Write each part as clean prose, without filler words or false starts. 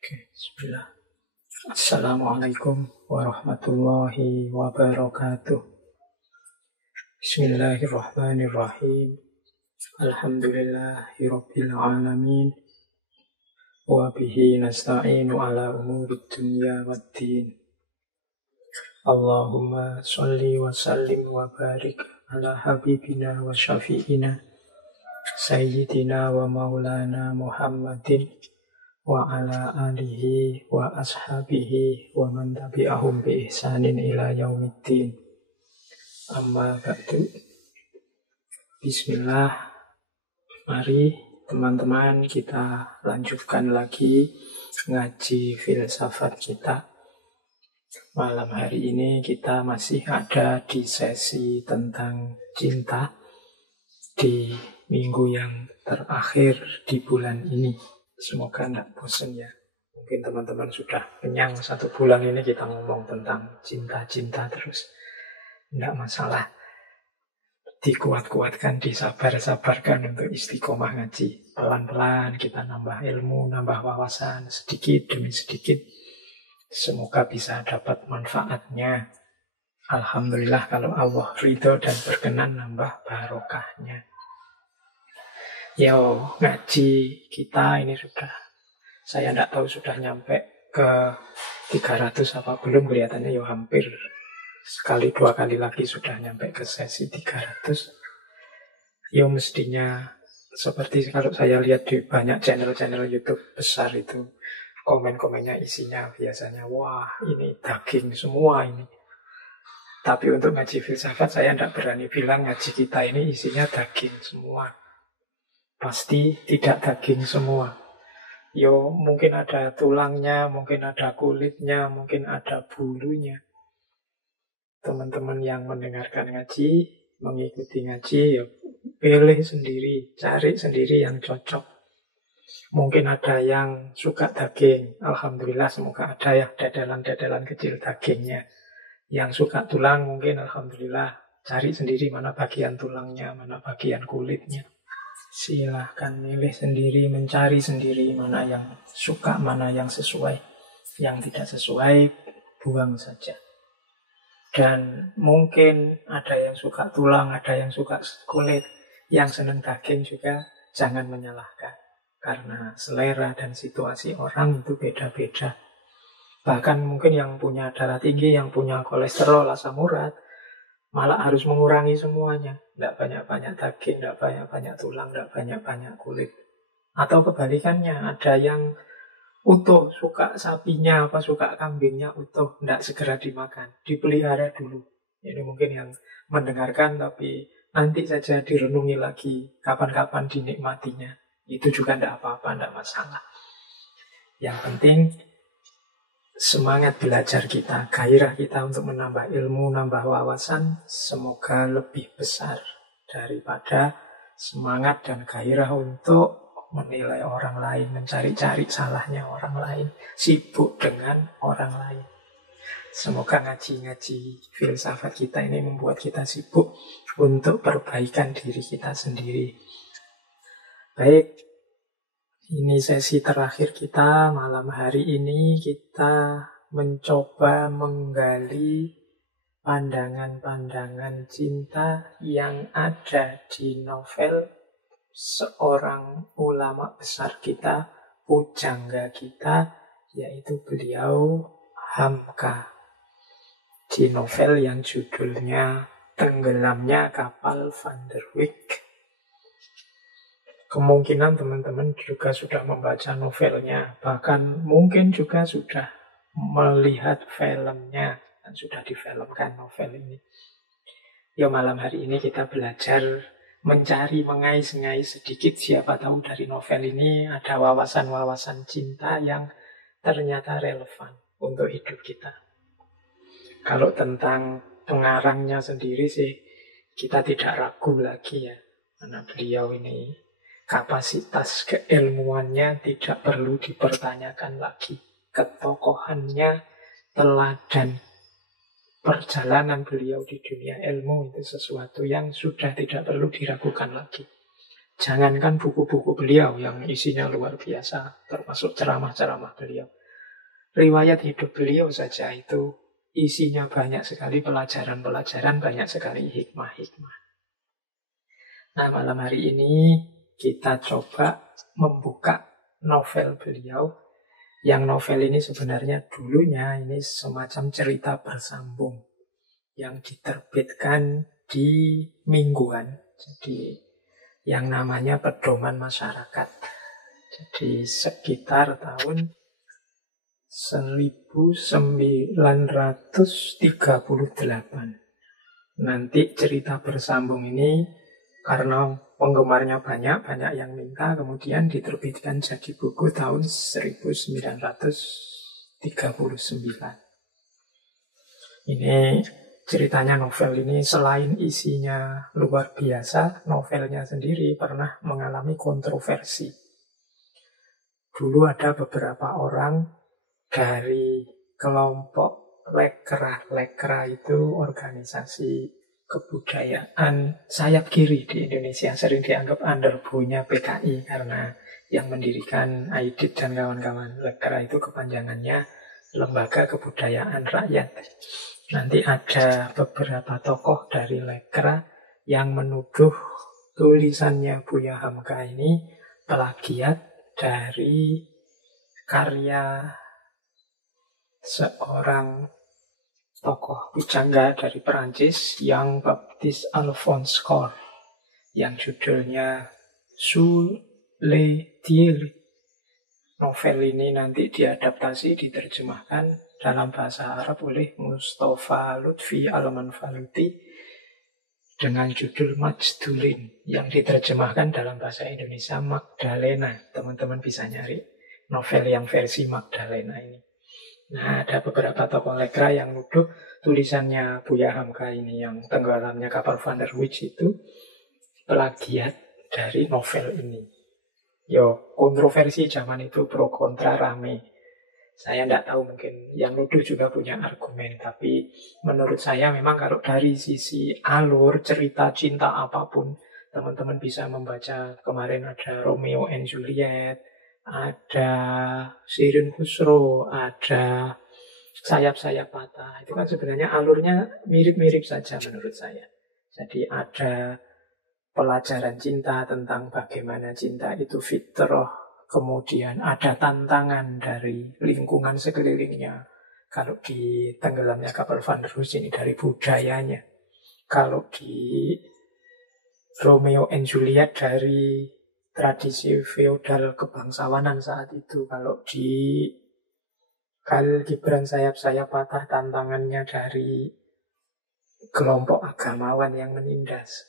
Oke, bismillah. Assalamualaikum warahmatullahi wabarakatuh. Bismillahirrahmanirrahim. Alhamdulillahirabbil alamin. Wa bihi nasta'inu ala umurid dunya waddin. Allahumma sholli wa sallim wa barik ala habibina wa syafi'ina sayyidina wa maulana Muhammadin wa ala alihi wa ashabihi wa man tabi'ahum bi ihsanin ila yaumiddin. Amma ba'du. Bismillah. Mari teman-teman kita lanjutkan lagi ngaji filsafat kita. Malam hari ini kita masih ada di sesi tentang cinta di minggu yang terakhir di bulan ini. Semoga tidak bosan ya. Mungkin teman-teman sudah kenyang 1 bulan ini kita ngomong tentang cinta-cinta terus. Tidak masalah. Dikuat-kuatkan, disabar-sabarkan untuk istiqomah ngaji. Pelan-pelan kita nambah ilmu, nambah wawasan sedikit demi sedikit. Semoga bisa dapat manfaatnya. Alhamdulillah kalau Allah ridho dan berkenan nambah barokahnya. Yo, ngaji kita ini sudah, saya tidak tahu sudah nyampe ke 300 apa belum, kelihatannya yo hampir sekali 2 kali lagi sudah nyampe ke sesi 300. Yo mestinya seperti kalau saya lihat di banyak channel-channel YouTube besar itu, komen-komennya isinya biasanya, wah ini daging semua ini. Tapi untuk ngaji filsafat saya tidak berani bilang ngaji kita ini isinya daging semua. Pasti tidak daging semua. Yo mungkin ada tulangnya, mungkin ada kulitnya, mungkin ada bulunya. Teman-teman yang mendengarkan ngaji, mengikuti ngaji, ya pilih sendiri, cari sendiri yang cocok. Mungkin ada yang suka daging, alhamdulillah semoga ada ya dedelan-dedelan kecil dagingnya. Yang suka tulang mungkin alhamdulillah cari sendiri mana bagian tulangnya, mana bagian kulitnya. Silahkan milih sendiri, mencari sendiri mana yang suka, mana yang sesuai. Yang tidak sesuai, buang saja. Dan mungkin ada yang suka tulang, ada yang suka kulit. Yang senang daging juga jangan menyalahkan. Karena selera dan situasi orang itu beda-beda. Bahkan mungkin yang punya darah tinggi, yang punya kolesterol, asam urat, malah harus mengurangi semuanya. Tidak banyak-banyak daging, tidak banyak-banyak tulang, tidak banyak-banyak kulit. Atau kebalikannya, ada yang utuh, suka sapinya, apa suka kambingnya utuh, tidak segera dimakan, dipelihara dulu. Ini mungkin yang mendengarkan, tapi nanti saja direnungi lagi, kapan-kapan dinikmatinya. Itu juga tidak apa-apa, tidak masalah. Yang penting semangat belajar kita, gairah kita untuk menambah ilmu, menambah wawasan, semoga lebih besar daripada semangat dan gairah untuk menilai orang lain, mencari-cari salahnya orang lain, sibuk dengan orang lain. Semoga ngaji-ngaji filsafat kita ini membuat kita sibuk untuk perbaikan diri kita sendiri. Baik. Ini sesi terakhir kita malam hari ini. Kita mencoba menggali pandangan-pandangan cinta yang ada di novel seorang ulama besar kita, pujangga kita, yaitu beliau Hamka. Di novel yang judulnya Tenggelamnya Kapal Van der Wijk. Kemungkinan teman-teman juga sudah membaca novelnya, bahkan mungkin juga sudah melihat filmnya dan sudah difilmkan novel ini. Ya malam hari ini kita belajar mencari, mengais-ngais sedikit, siapa tahu dari novel ini ada wawasan-wawasan cinta yang ternyata relevan untuk hidup kita. Kalau tentang pengarangnya sendiri sih kita tidak ragu lagi ya, karena beliau ini kapasitas keilmuannya tidak perlu dipertanyakan lagi. Ketokohannya, teladan perjalanan beliau di dunia ilmu itu sesuatu yang sudah tidak perlu diragukan lagi. Jangankan buku-buku beliau yang isinya luar biasa, termasuk ceramah-ceramah beliau. Riwayat hidup beliau saja itu isinya banyak sekali pelajaran-pelajaran, banyak sekali hikmah-hikmah. Nah, malam hari ini kita coba membuka novel beliau. Yang novel ini sebenarnya dulunya ini semacam cerita bersambung yang diterbitkan di mingguan. Jadi yang namanya Pedoman Masyarakat. Jadi sekitar tahun 1938. Nanti cerita bersambung ini karena penggemarnya banyak yang minta, kemudian diterbitkan jadi buku tahun 1939. Ini ceritanya novel ini selain isinya luar biasa, novelnya sendiri pernah mengalami kontroversi. Dulu ada beberapa orang dari kelompok Lekra. Lekra itu organisasi kebudayaan sayap kiri di Indonesia, sering dianggap underbow-nya PKI karena yang mendirikan Aidit dan kawan-kawan. Lekra itu kepanjangannya Lembaga Kebudayaan Rakyat. Nanti ada beberapa tokoh dari Lekra yang menuduh tulisannya Buya Hamka ini plagiat dari karya seorang tokoh pujangga dari Perancis yang Baptiste Alphonse Cor, yang judulnya Sous les Tiers. Novel ini nanti diadaptasi, diterjemahkan dalam bahasa Arab oleh Mustafa Lutfi Al-Manfaluti dengan judul Majdulin, yang diterjemahkan dalam bahasa Indonesia Magdalena. Teman-teman bisa nyari novel yang versi Magdalena ini. Nah, ada beberapa tokoh Lekra yang nuduh tulisannya Buya Hamka ini yang tenggelamnya kapal Van der Wijk itu plagiat dari novel ini. Yo, kontroversi zaman itu pro kontra rame. Saya tidak tahu, mungkin yang nuduh juga punya argumen. Tapi menurut saya memang kalau dari sisi alur, cerita cinta apapun, teman-teman bisa membaca. Kemarin ada Romeo and Juliet, ada Shirin Khusro, ada Sayap-sayap patah. Itu kan sebenarnya alurnya mirip-mirip saja menurut saya. Jadi ada pelajaran cinta tentang bagaimana cinta itu fitrah. Kemudian ada tantangan dari lingkungan sekelilingnya. Kalau di tenggelamnya kapal Van der Wijk ini dari budayanya. Kalau di Romeo and Juliet dari tradisi feodal kebangsawanan saat itu. Kalau di Khalil Gibran Sayap-sayap patah, tantangannya dari kelompok agamawan yang menindas.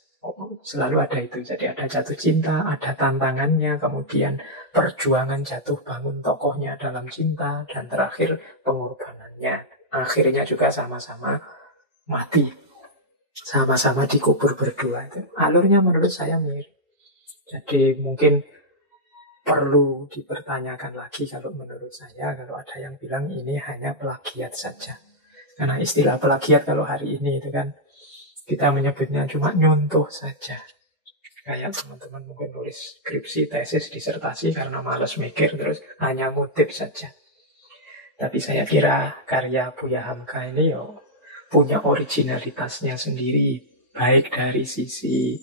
Selalu ada itu. Jadi ada jatuh cinta, ada tantangannya, kemudian perjuangan jatuh bangun tokohnya dalam cinta, dan terakhir pengorbanannya. Akhirnya juga sama-sama mati, sama-sama dikubur berdua. Itu alurnya menurut saya mirip. Jadi mungkin perlu dipertanyakan lagi kalau menurut saya, kalau ada yang bilang ini hanya plagiat saja. Karena istilah plagiat kalau hari ini itu kan kita menyebutnya cuma nyontoh saja. Kayak teman-teman mungkin nulis skripsi, tesis, disertasi karena malas mikir, terus hanya ngutip saja. Tapi saya kira karya Buya Hamka ini punya originalitasnya sendiri. Baik dari sisi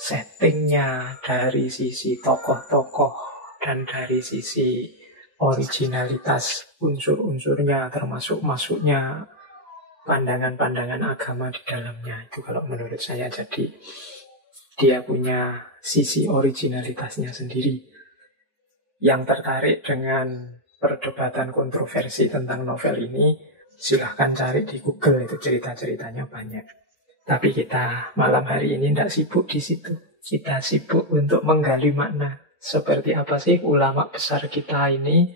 settingnya, dari sisi tokoh-tokoh, dan dari sisi originalitas unsur-unsurnya, termasuk masuknya pandangan-pandangan agama di dalamnya. Itu kalau menurut saya, jadi dia punya sisi originalitasnya sendiri. Yang tertarik dengan perdebatan kontroversi tentang novel ini, silahkan cari di Google, itu cerita-ceritanya banyak. Tapi kita malam hari ini tidak sibuk di situ. Kita sibuk untuk menggali makna. Seperti apa sih ulama besar kita ini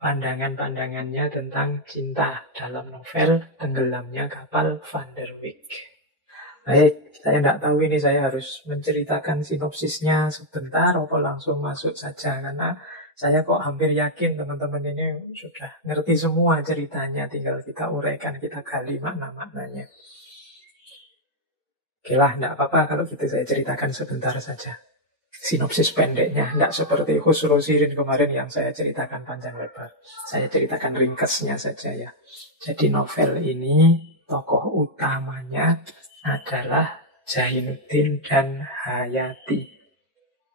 pandangan-pandangannya tentang cinta dalam novel Tenggelamnya Kapal Van der Wijk. Baik, saya tidak tahu ini saya harus menceritakan sinopsisnya sebentar atau langsung masuk saja. Karena saya kok hampir yakin teman-teman ini sudah ngerti semua ceritanya. Tinggal kita uraikan, kita gali makna-maknanya. Oke lah, tidak apa-apa kalau gitu saya ceritakan sebentar saja. Sinopsis pendeknya, tidak seperti Khusro Shirin kemarin yang saya ceritakan panjang lebar. Saya ceritakan ringkasnya saja ya. Jadi novel ini tokoh utamanya adalah Zainuddin dan Hayati.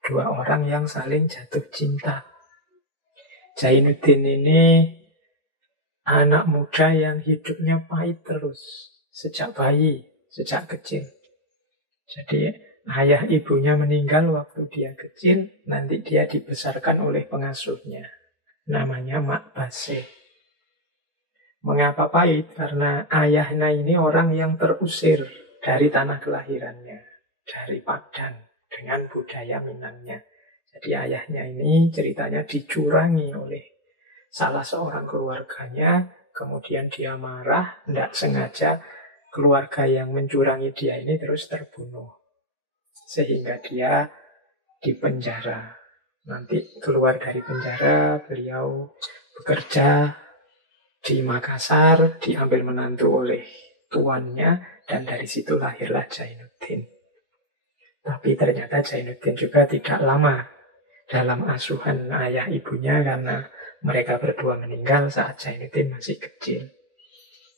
Dua orang yang saling jatuh cinta. Zainuddin ini anak muda yang hidupnya pahit terus. Sejak bayi, sejak kecil. Jadi ayah ibunya meninggal waktu dia kecil, nanti dia dibesarkan oleh pengasuhnya. Namanya Mak Base. Mengapa pahit? Karena ayahnya ini orang yang terusir dari tanah kelahirannya, dari Padang, dengan budaya Minangnya. Jadi ayahnya ini ceritanya dicurangi oleh salah seorang keluarganya, kemudian dia marah, tidak sengaja keluarga yang mencurangi dia ini terus terbunuh. Sehingga dia dipenjara. Nanti keluar dari penjara, beliau bekerja di Makassar, diambil menantu oleh tuannya, dan dari situ lahirlah Zainuddin. Tapi ternyata Zainuddin juga tidak lama dalam asuhan ayah ibunya karena mereka berdua meninggal saat Zainuddin masih kecil.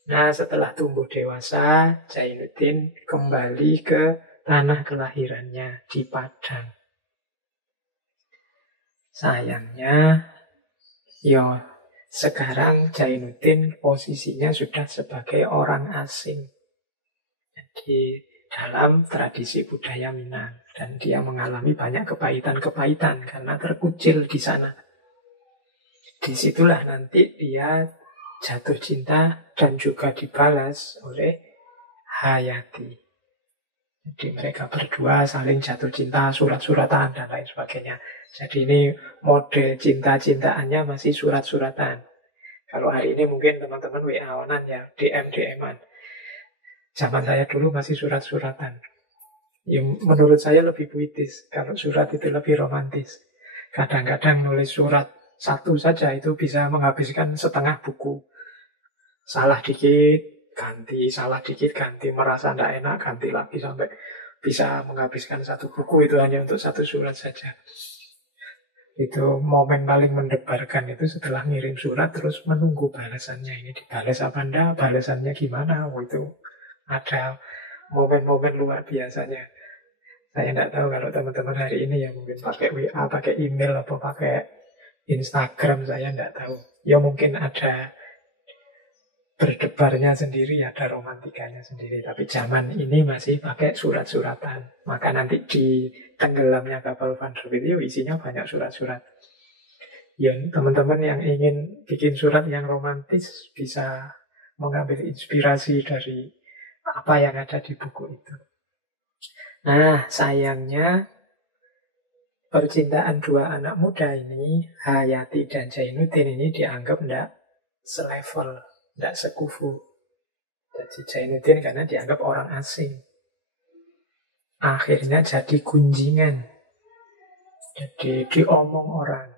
Nah, setelah tumbuh dewasa, Zainuddin kembali ke tanah kelahirannya di Padang. Sayangnya, sekarang Zainuddin posisinya sudah sebagai orang asing di dalam tradisi budaya Minang. Dan dia mengalami banyak kepahitan-kepahitan karena terkucil di sana. Disitulah nanti dia jatuh cinta dan juga dibalas oleh Hayati. Jadi mereka berdua saling jatuh cinta, surat-suratan dan lain sebagainya. Jadi ini mode cinta-cintaannya masih surat-suratan. Kalau hari ini mungkin teman-teman WA-onan ya, DM-DM-an. Zaman saya dulu masih surat-suratan. Ya, menurut saya lebih puitis. Kalau surat itu lebih romantis. Kadang-kadang nulis surat satu saja itu bisa menghabiskan setengah buku. Salah dikit, ganti. Salah dikit, ganti. Merasa tidak enak, ganti lagi. Sampai bisa menghabiskan satu buku itu hanya untuk satu surat saja. Itu momen paling mendebarkan itu setelah ngirim surat terus menunggu balasannya. Ini dibalas apa enggak, balasannya gimana. Itu ada momen-momen luar biasanya. Saya tidak tahu kalau teman-teman hari ini ya mungkin pakai WA, pakai email, atau pakai Instagram, saya tidak tahu. Ya mungkin ada berdebarnya sendiri, ada romantikanya sendiri. Tapi zaman ini masih pakai surat-suratan. Maka nanti di tenggelamnya kapal Van der Weyden isinya banyak surat-surat. Ya teman-teman yang ingin bikin surat yang romantis bisa mengambil inspirasi dari apa yang ada di buku itu. Nah, sayangnya percintaan dua anak muda ini, Hayati dan Zainuddin ini dianggap tidak selevel, tidak sekufu. Jadi Zainuddin karena dianggap orang asing. Akhirnya jadi gunjingan. Jadi diomong orang.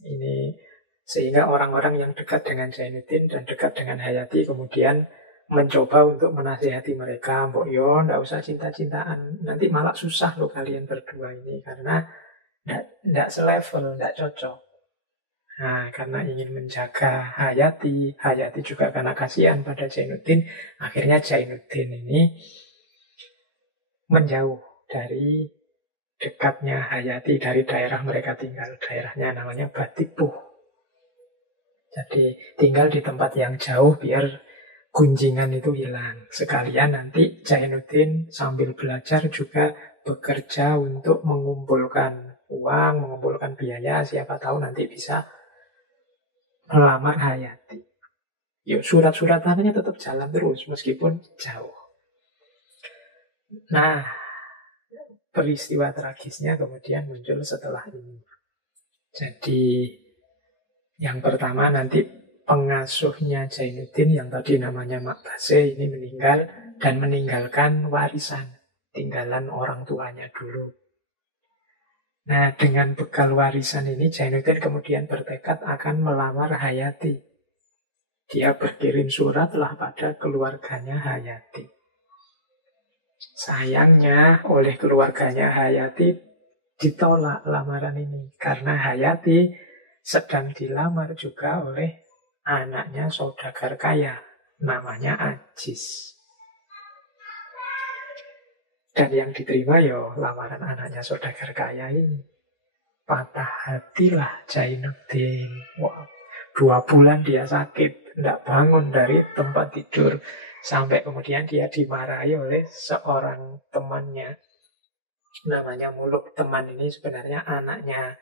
Ini sehingga orang-orang yang dekat dengan Zainuddin dan dekat dengan Hayati kemudian mencoba untuk menasihati mereka, mbok yo, ndak usah cinta-cintaan, nanti malah susah loh kalian berdua ini karena ndak selevel, ndak cocok. Nah, karena ingin menjaga Hayati, Hayati juga karena kasihan pada Zainuddin, akhirnya Zainuddin ini menjauh dari dekatnya Hayati, dari daerah mereka tinggal. Daerahnya namanya Batipuh. Jadi tinggal di tempat yang jauh biar gunjingan itu hilang. Sekalian nanti Zainuddin sambil belajar juga bekerja untuk mengumpulkan uang, mengumpulkan biaya. Siapa tahu nanti bisa melamar Hayati. Yuk, surat-suratannya tetap jalan terus meskipun jauh. Nah, peristiwa tragisnya kemudian muncul setelah ini. Jadi yang pertama nanti pengasuhnya Zainuddin yang tadi namanya Mak Base ini meninggal dan meninggalkan warisan, tinggalan orang tuanya dulu. Nah, dengan bekal warisan ini Zainuddin kemudian bertekad akan melamar Hayati. Dia berkirim suratlah pada keluarganya Hayati. Sayangnya oleh keluarganya Hayati ditolak lamaran ini. Karena Hayati sedang dilamar juga oleh anaknya saudagar kaya, namanya Ajis. Dan yang diterima ya lamaran anaknya saudagar kaya ini. Patah hatilah Jainuddin. Wow. 2 bulan dia sakit, tidak bangun dari tempat tidur. Sampai kemudian dia dimarahi oleh seorang temannya. Namanya Muluk. Teman ini sebenarnya anaknya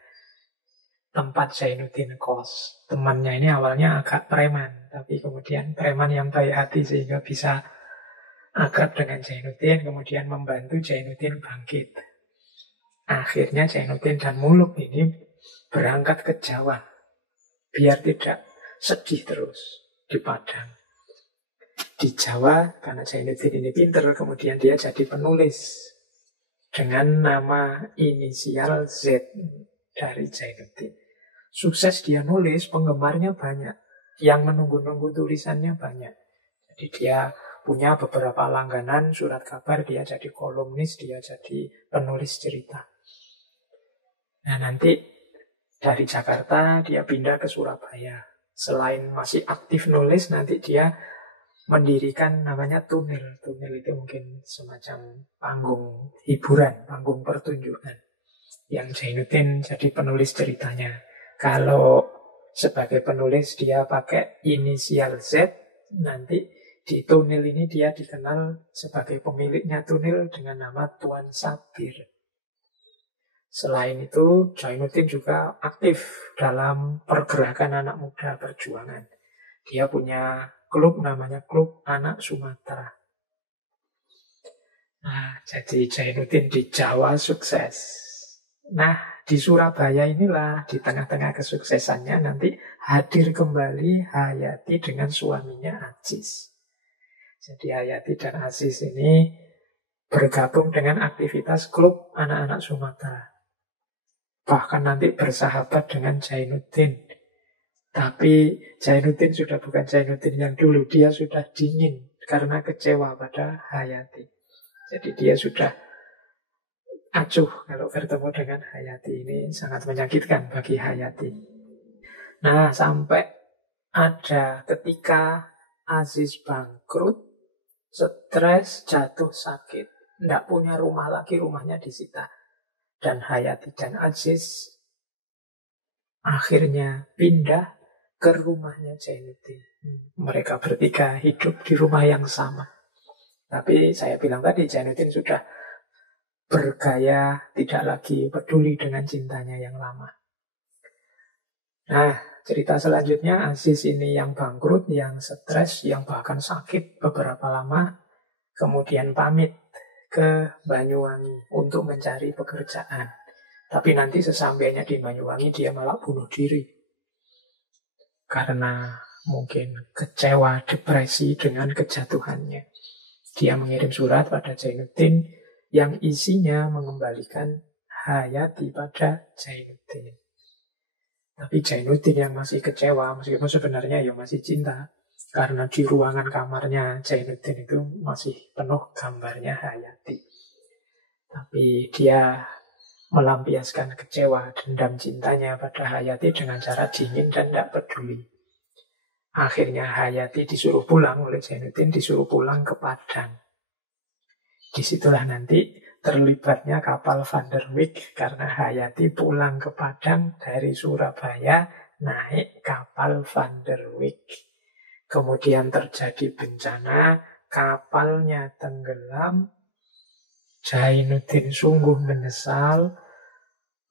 tempat Zainuddin kos. Temannya ini awalnya agak preman, tapi kemudian preman yang baik hati sehingga bisa akrab dengan Zainuddin, kemudian membantu Zainuddin bangkit. Akhirnya Zainuddin dan Muluk ini berangkat ke Jawa, biar tidak sedih terus di Padang. Di Jawa, karena Zainuddin ini pinter, kemudian dia jadi penulis dengan nama inisial Z dari Zainuddin. Sukses dia nulis, penggemarnya banyak, yang menunggu-nunggu tulisannya banyak. Jadi dia punya beberapa langganan surat kabar, dia jadi kolumnis, dia jadi penulis cerita. Nah nanti dari Jakarta dia pindah ke Surabaya. Selain masih aktif nulis, nanti dia mendirikan namanya Tunil. Tunil itu mungkin semacam panggung hiburan, panggung pertunjukan. Yang Zainuddin jadi penulis ceritanya. Kalau sebagai penulis dia pakai inisial Z, nanti di Tunil ini dia dikenal sebagai pemiliknya Tunil dengan nama Tuan Sabir. Selain itu, Zainuddin juga aktif dalam pergerakan anak muda perjuangan. Dia punya klub namanya Klub Anak Sumatera. Nah, jadi Zainuddin di Jawa sukses. Nah, di Surabaya inilah, di tengah-tengah kesuksesannya nanti hadir kembali Hayati dengan suaminya Ajis. Jadi Hayati dan Aziz ini bergabung dengan aktivitas klub anak-anak Sumatera. Bahkan nanti bersahabat dengan Zainuddin. Tapi Zainuddin sudah bukan Zainuddin yang dulu. Dia sudah dingin karena kecewa pada Hayati. Jadi dia sudah acuh kalau bertemu dengan Hayati. Ini sangat menyakitkan bagi Hayati. Nah, sampai ada ketika Aziz bangkrut, stres, jatuh sakit, tidak punya rumah lagi, rumahnya disita. Dan Hayati dan Aziz akhirnya pindah ke rumahnya Zainuddin. Mereka bertiga hidup di rumah yang sama. Tapi saya bilang tadi, Zainuddin sudah bergaya, tidak lagi peduli dengan cintanya yang lama. Nah, cerita selanjutnya, Aziz ini yang bangkrut, yang stres, yang bahkan sakit beberapa lama, kemudian pamit ke Banyuwangi untuk mencari pekerjaan. Tapi nanti sesampainya di Banyuwangi dia malah bunuh diri. Karena mungkin kecewa, depresi dengan kejatuhannya. Dia mengirim surat pada Zainuddin yang isinya mengembalikan Hayati pada Zainuddin. Tapi Zainuddin yang masih kecewa, meskipun sebenarnya ya masih cinta. Karena di ruangan kamarnya Zainuddin itu masih penuh gambarnya Hayati. Tapi dia melampiaskan kecewa, dendam cintanya pada Hayati dengan cara dingin dan tidak peduli. Akhirnya Hayati disuruh pulang oleh Zainuddin, disuruh pulang ke Padang. Disitulah nanti terlibatnya kapal Van der Wijk, karena Hayati pulang ke Padang dari Surabaya naik kapal Van der Wijk. Kemudian terjadi bencana, kapalnya tenggelam, Zainuddin sungguh menyesal,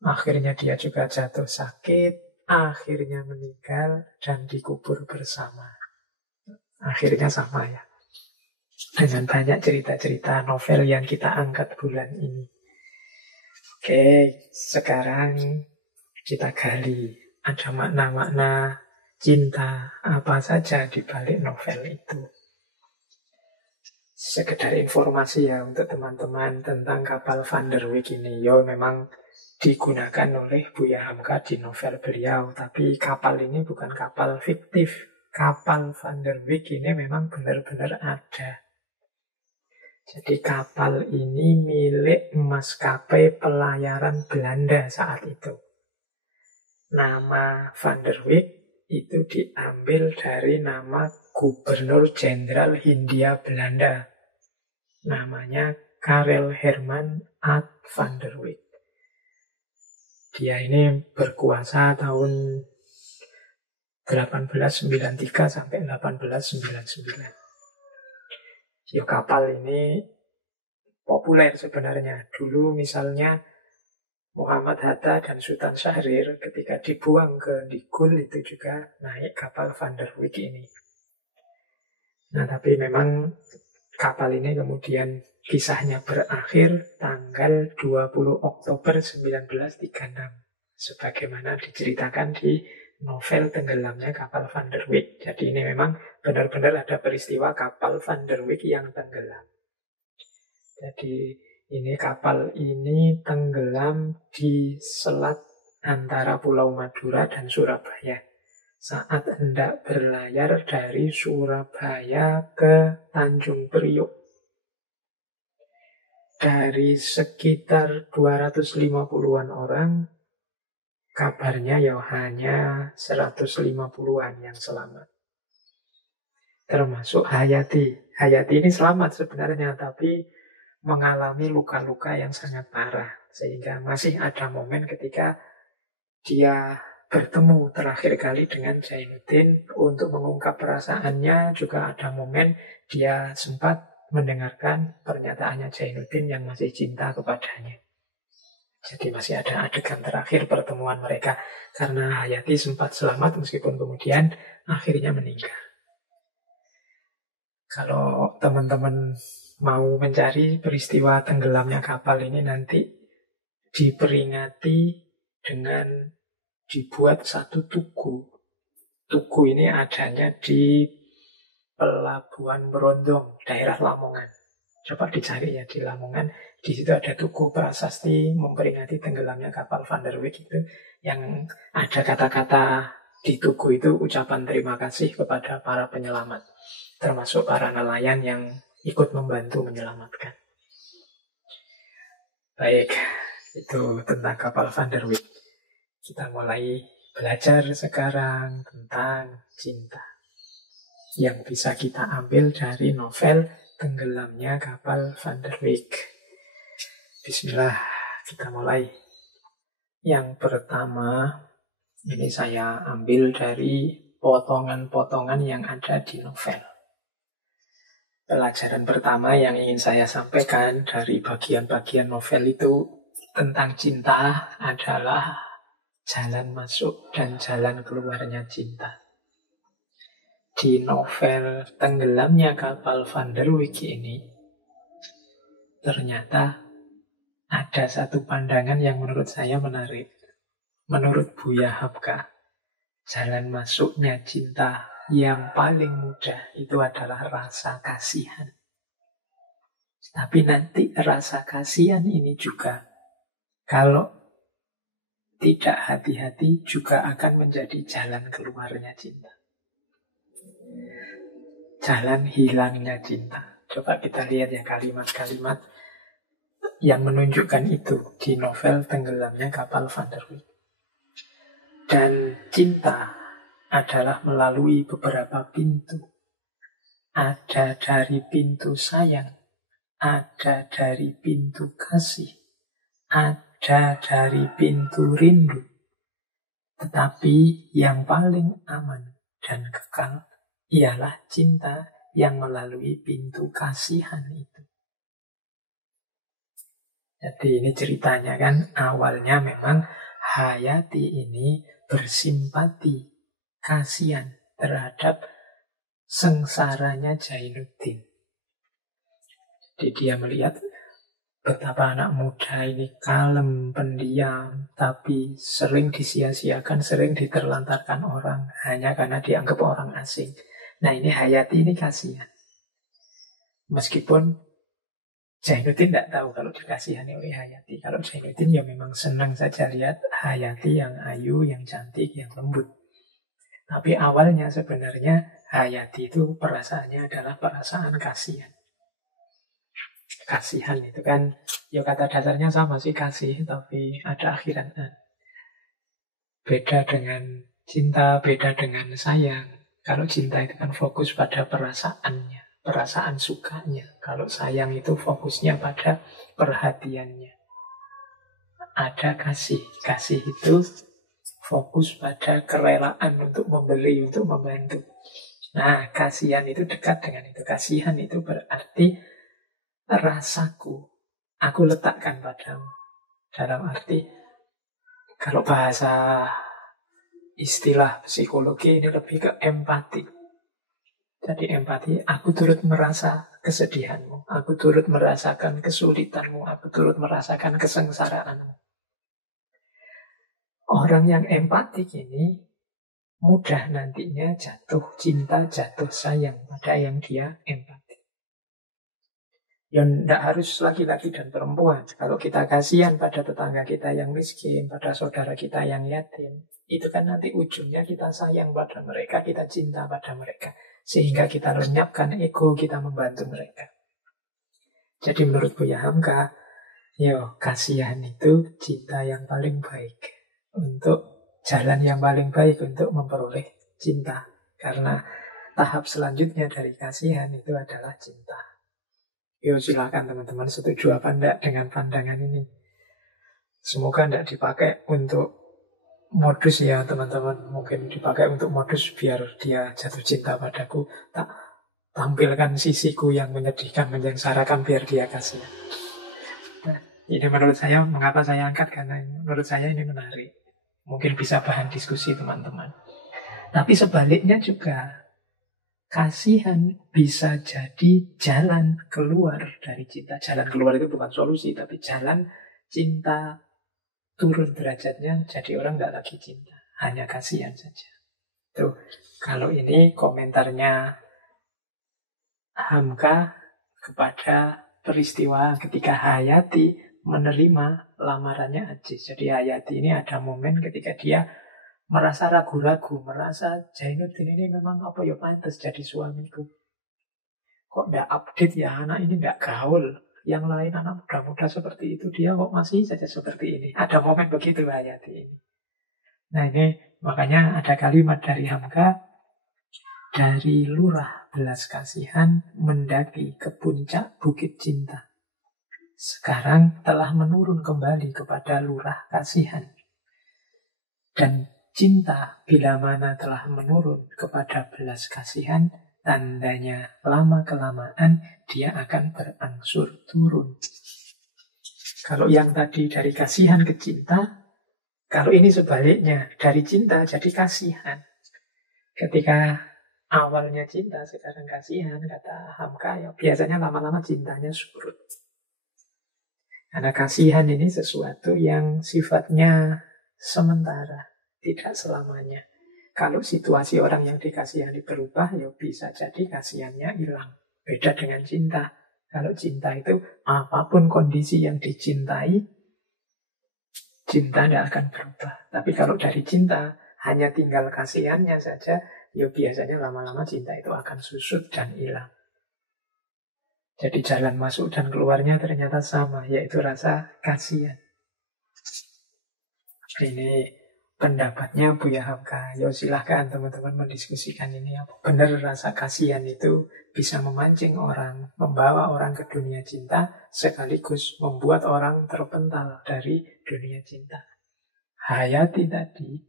akhirnya dia juga jatuh sakit, akhirnya meninggal dan dikubur bersama. Akhirnya sama ya, dengan banyak cerita-cerita novel yang kita angkat bulan ini. Oke, sekarang kita gali ada makna-makna cinta apa saja di balik novel itu. Sekedar informasi ya untuk teman-teman tentang kapal Van der Wijk ini. Yo memang digunakan oleh Buya Hamka di novel beliau, tapi kapal ini bukan kapal fiktif. Kapal Van der Wijk ini memang benar-benar ada. Jadi kapal ini milik maskapai pelayaran Belanda saat itu. Nama Van der Wijk itu diambil dari nama Gubernur Jenderal Hindia Belanda. Namanya Karel Herman Ad van der Wijk. Dia ini berkuasa tahun 1893 sampai 1899. Yo, kapal ini populer sebenarnya. Dulu misalnya Muhammad Hatta dan Sultan Syahrir ketika dibuang ke Digul itu juga naik kapal Van der Wijk ini. Nah, tapi memang kapal ini kemudian kisahnya berakhir tanggal 20 Oktober 1936. Sebagaimana diceritakan di novel Tenggelamnya Kapal Van der Wijk. Jadi ini memang benar-benar ada peristiwa kapal Van der Wijk yang tenggelam. Jadi ini kapal ini tenggelam di selat antara Pulau Madura dan Surabaya. Saat hendak berlayar dari Surabaya ke Tanjung Priok. Dari sekitar 250-an orang, kabarnya ya hanya 150-an yang selamat. Termasuk Hayati. Hayati ini selamat sebenarnya, tapi mengalami luka-luka yang sangat parah. Sehingga masih ada momen ketika dia bertemu terakhir kali dengan Zainuddin untuk mengungkap perasaannya. Juga ada momen dia sempat mendengarkan pernyataannya Zainuddin yang masih cinta kepadanya. Jadi masih ada adegan terakhir pertemuan mereka. Karena Hayati sempat selamat meskipun kemudian akhirnya meninggal. Kalau teman-teman mau mencari peristiwa tenggelamnya kapal ini, nanti diperingati dengan dibuat satu tugu. Tugu ini adanya di Pelabuhan Berondong, daerah Lamongan. Coba dicari ya di Lamongan. Di situ ada tugu prasasti memperingati tenggelamnya kapal Van der Wijk itu, yang ada kata-kata di tugu itu ucapan terima kasih kepada para penyelamat, termasuk para nelayan yang ikut membantu menyelamatkan. Baik, itu tentang kapal Van der Wijk. Kita mulai belajar sekarang tentang cinta yang bisa kita ambil dari novel Tenggelamnya Kapal Van der Wijk. Bismillah, kita mulai. Yang pertama, ini saya ambil dari potongan-potongan yang ada di novel. Pelajaran pertama yang ingin saya sampaikan dari bagian-bagian novel itu tentang cinta adalah jalan masuk dan jalan keluarnya cinta. Di novel Tenggelamnya Kapal Van der Wijk ini, ternyata ada satu pandangan yang menurut saya menarik. Menurut Buya Habka, jalan masuknya cinta yang paling mudah itu adalah rasa kasihan. Tapi nanti rasa kasihan ini juga, kalau tidak hati-hati, juga akan menjadi jalan keluarnya cinta. Jalan hilangnya cinta. Coba kita lihat ya kalimat-kalimat yang menunjukkan itu di novel Tenggelamnya Kapal Van der Wijk. Dan cinta adalah melalui beberapa pintu. Ada dari pintu sayang, ada dari pintu kasih, ada dari pintu rindu. Tetapi yang paling aman dan kekal ialah cinta yang melalui pintu kasihan itu. Jadi ini ceritanya kan, awalnya memang Hayati ini bersimpati, kasihan terhadap sengsaranya Zainuddin. Jadi dia melihat betapa anak muda ini kalem, pendiam, tapi sering disia-siakan, sering diterlantarkan orang hanya karena dianggap orang asing. Nah, ini Hayati ini kasihan. Meskipun Zainuddin tidak tahu kalau dikasihani oleh Hayati. Kalau Zainuddin ya memang senang saja lihat Hayati yang ayu, yang cantik, yang lembut. Tapi awalnya sebenarnya Hayati itu perasaannya adalah perasaan kasihan. Kasihan itu kan, ya kata dasarnya sama sih, kasih, tapi ada akhiran an. Beda dengan cinta, beda dengan sayang. Kalau cinta itu kan fokus pada perasaannya, perasaan sukanya. Kalau sayang itu fokusnya pada perhatiannya. Ada kasih. Kasih itu fokus pada kerelaan untuk memberi, untuk membantu. Nah, kasihan itu dekat dengan itu. Kasihan itu berarti rasaku, aku letakkan padamu. Dalam arti, kalau bahasa istilah psikologi ini lebih ke empati. Jadi empati, aku turut merasa kesedihanmu, aku turut merasakan kesulitanmu, aku turut merasakan kesengsaraanmu. Orang yang empatik ini mudah nantinya jatuh cinta, jatuh sayang pada yang dia empati. Ya tidak harus laki-laki dan perempuan. Kalau kita kasihan pada tetangga kita yang miskin, pada saudara kita yang yatim, itu kan nanti ujungnya kita sayang pada mereka, kita cinta pada mereka. Sehingga kita lenyapkan ego, kita membantu mereka. Jadi menurut Buya Hamka, kasihan itu cinta yang paling baik. Untuk jalan yang paling baik untuk memperoleh cinta. Karena tahap selanjutnya dari kasihan itu adalah cinta. Silakan teman-teman setuju apa enggak dengan pandangan ini. Semoga enggak dipakai untuk modus ya teman-teman. Mungkin dipakai untuk modus biar dia jatuh cinta padaku. Tak tampilkan sisiku yang menyedihkan, menyengsarakan biar dia kasihan. Nah, ini menurut saya, mengapa saya angkat, karena menurut saya ini menarik. Mungkin bisa bahan diskusi teman-teman. Tapi sebaliknya juga, kasihan bisa jadi jalan keluar dari cinta. Jalan keluar itu bukan solusi, tapi jalan cinta turun derajatnya, jadi orang nggak lagi cinta, hanya kasihan saja. Tuh, kalau ini komentarnya Hamka kepada peristiwa ketika Hayati menerima lamarannya Ajis. Jadi Hayati ini ada momen ketika dia merasa ragu-ragu, merasa Jainuddin ini memang apa ya pantas jadi suamiku. Kok nggak update ya anak ini, nggak gaul. Yang lain anak muda-muda seperti itu, dia kok masih saja seperti ini. Ada momen begitu Hayati ini. Nah ini makanya ada kalimat dari Hamka, dari lurah belas kasihan mendaki ke puncak bukit cinta. Sekarang telah menurun kembali kepada lurah kasihan. Dan cinta bila mana telah menurun kepada belas kasihan, tandanya lama-kelamaan dia akan berangsur turun. Kalau yang tadi dari kasihan ke cinta, kalau ini sebaliknya, dari cinta jadi kasihan. Ketika awalnya cinta, sekarang kasihan, kata Hamka, ya biasanya lama-lama cintanya surut. Karena kasihan ini sesuatu yang sifatnya sementara, tidak selamanya. Kalau situasi orang yang dikasihani berubah, ya bisa jadi kasihannya hilang. Beda dengan cinta. Kalau cinta itu apapun kondisi yang dicintai, cinta tidak akan berubah. Tapi kalau dari cinta hanya tinggal kasihannya saja, ya biasanya lama-lama cinta itu akan susut dan hilang. Jadi jalan masuk dan keluarnya ternyata sama, yaitu rasa kasihan. Ini pendapatnya Buya Hamka. Ya silahkan teman-teman mendiskusikan ini. Benar rasa kasihan itu bisa memancing orang, membawa orang ke dunia cinta, sekaligus membuat orang terpental dari dunia cinta. Hayati tadi,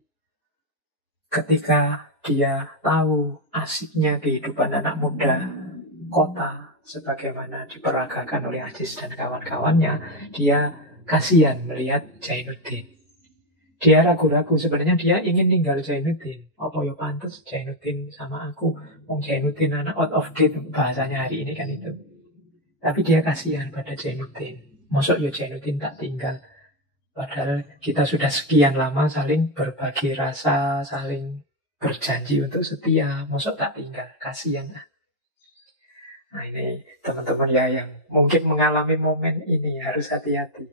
ketika dia tahu asiknya kehidupan anak muda kota, sebagaimana diperagakan oleh Ajis dan kawan-kawannya, dia kasihan melihat Jainuddin. Dia ragu-ragu, sebenarnya dia ingin tinggal Jainuddin. Apa ya pantas Jainuddin sama aku? Wong Jainuddin anak out of date, bahasanya hari ini kan itu. Tapi dia kasihan pada Jainuddin. Mosok ya Jainuddin tak tinggal. Padahal kita sudah sekian lama saling berbagi rasa, saling berjanji untuk setia. Mosok tak tinggal, kasihan. Nah ini teman-teman ya yang mungkin mengalami momen ini harus hati-hati.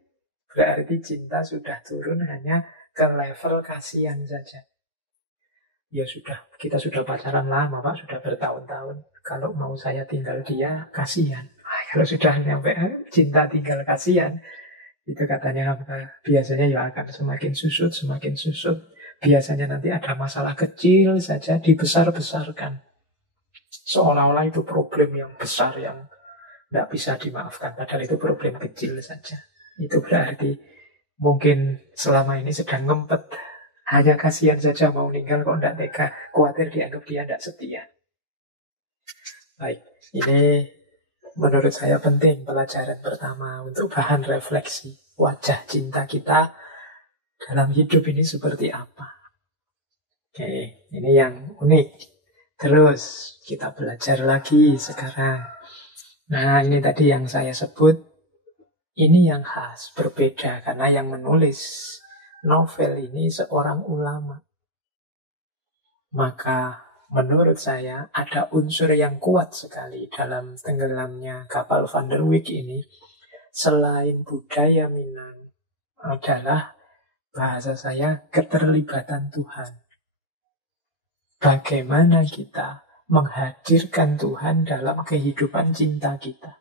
Berarti cinta sudah turun hanya ke level kasihan saja. Ya sudah, kita sudah pacaran lama Pak, sudah bertahun-tahun. Kalau mau saya tinggal dia, kasihan. Kalau sudah nyampe cinta tinggal kasihan, itu katanya apa? Biasanya ya akan semakin susut, semakin susut. Biasanya nanti ada masalah kecil saja dibesar-besarkan. Seolah-olah itu problem yang besar yang tidak bisa dimaafkan. Padahal itu problem kecil saja. Itu berarti mungkin selama ini sedang ngempet. Hanya kasihan saja mau meninggal kok tidak tega. Khawatir dianggap dia tidak setia. Baik, ini menurut saya penting pelajaran pertama untuk bahan refleksi. Wajah cinta kita dalam hidup ini seperti apa. Oke, ini yang unik. Terus kita belajar lagi sekarang. Nah, ini tadi yang saya sebut. Ini yang khas, berbeda. Karena yang menulis novel ini seorang ulama. Maka menurut saya ada unsur yang kuat sekali dalam tenggelamnya kapal Van der Wijk ini. Selain budaya Minang adalah, bahasa saya, keterlibatan Tuhan. Bagaimana kita menghadirkan Tuhan dalam kehidupan cinta kita.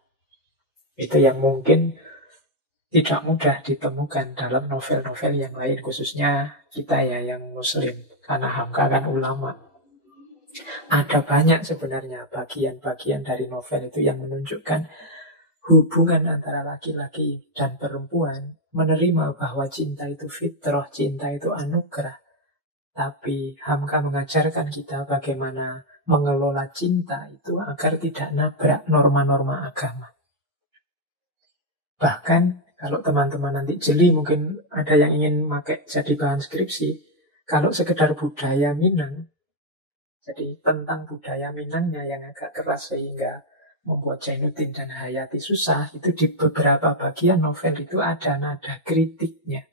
Itu yang mungkin tidak mudah ditemukan dalam novel-novel yang lain, khususnya kita ya yang muslim, karena Hamka kan ulama. Ada banyak sebenarnya bagian-bagian dari novel itu yang menunjukkan hubungan antara laki-laki dan perempuan, menerima bahwa cinta itu fitrah, cinta itu anugerah. Tapi Hamka mengajarkan kita bagaimana mengelola cinta itu agar tidak nabrak norma-norma agama. Bahkan kalau teman-teman nanti jeli, mungkin ada yang ingin pakai jadi bahan skripsi. Kalau sekedar budaya Minang, jadi tentang budaya Minangnya yang agak keras sehingga membuat Zainuddin dan Hayati susah, itu di beberapa bagian novel itu ada nada kritiknya.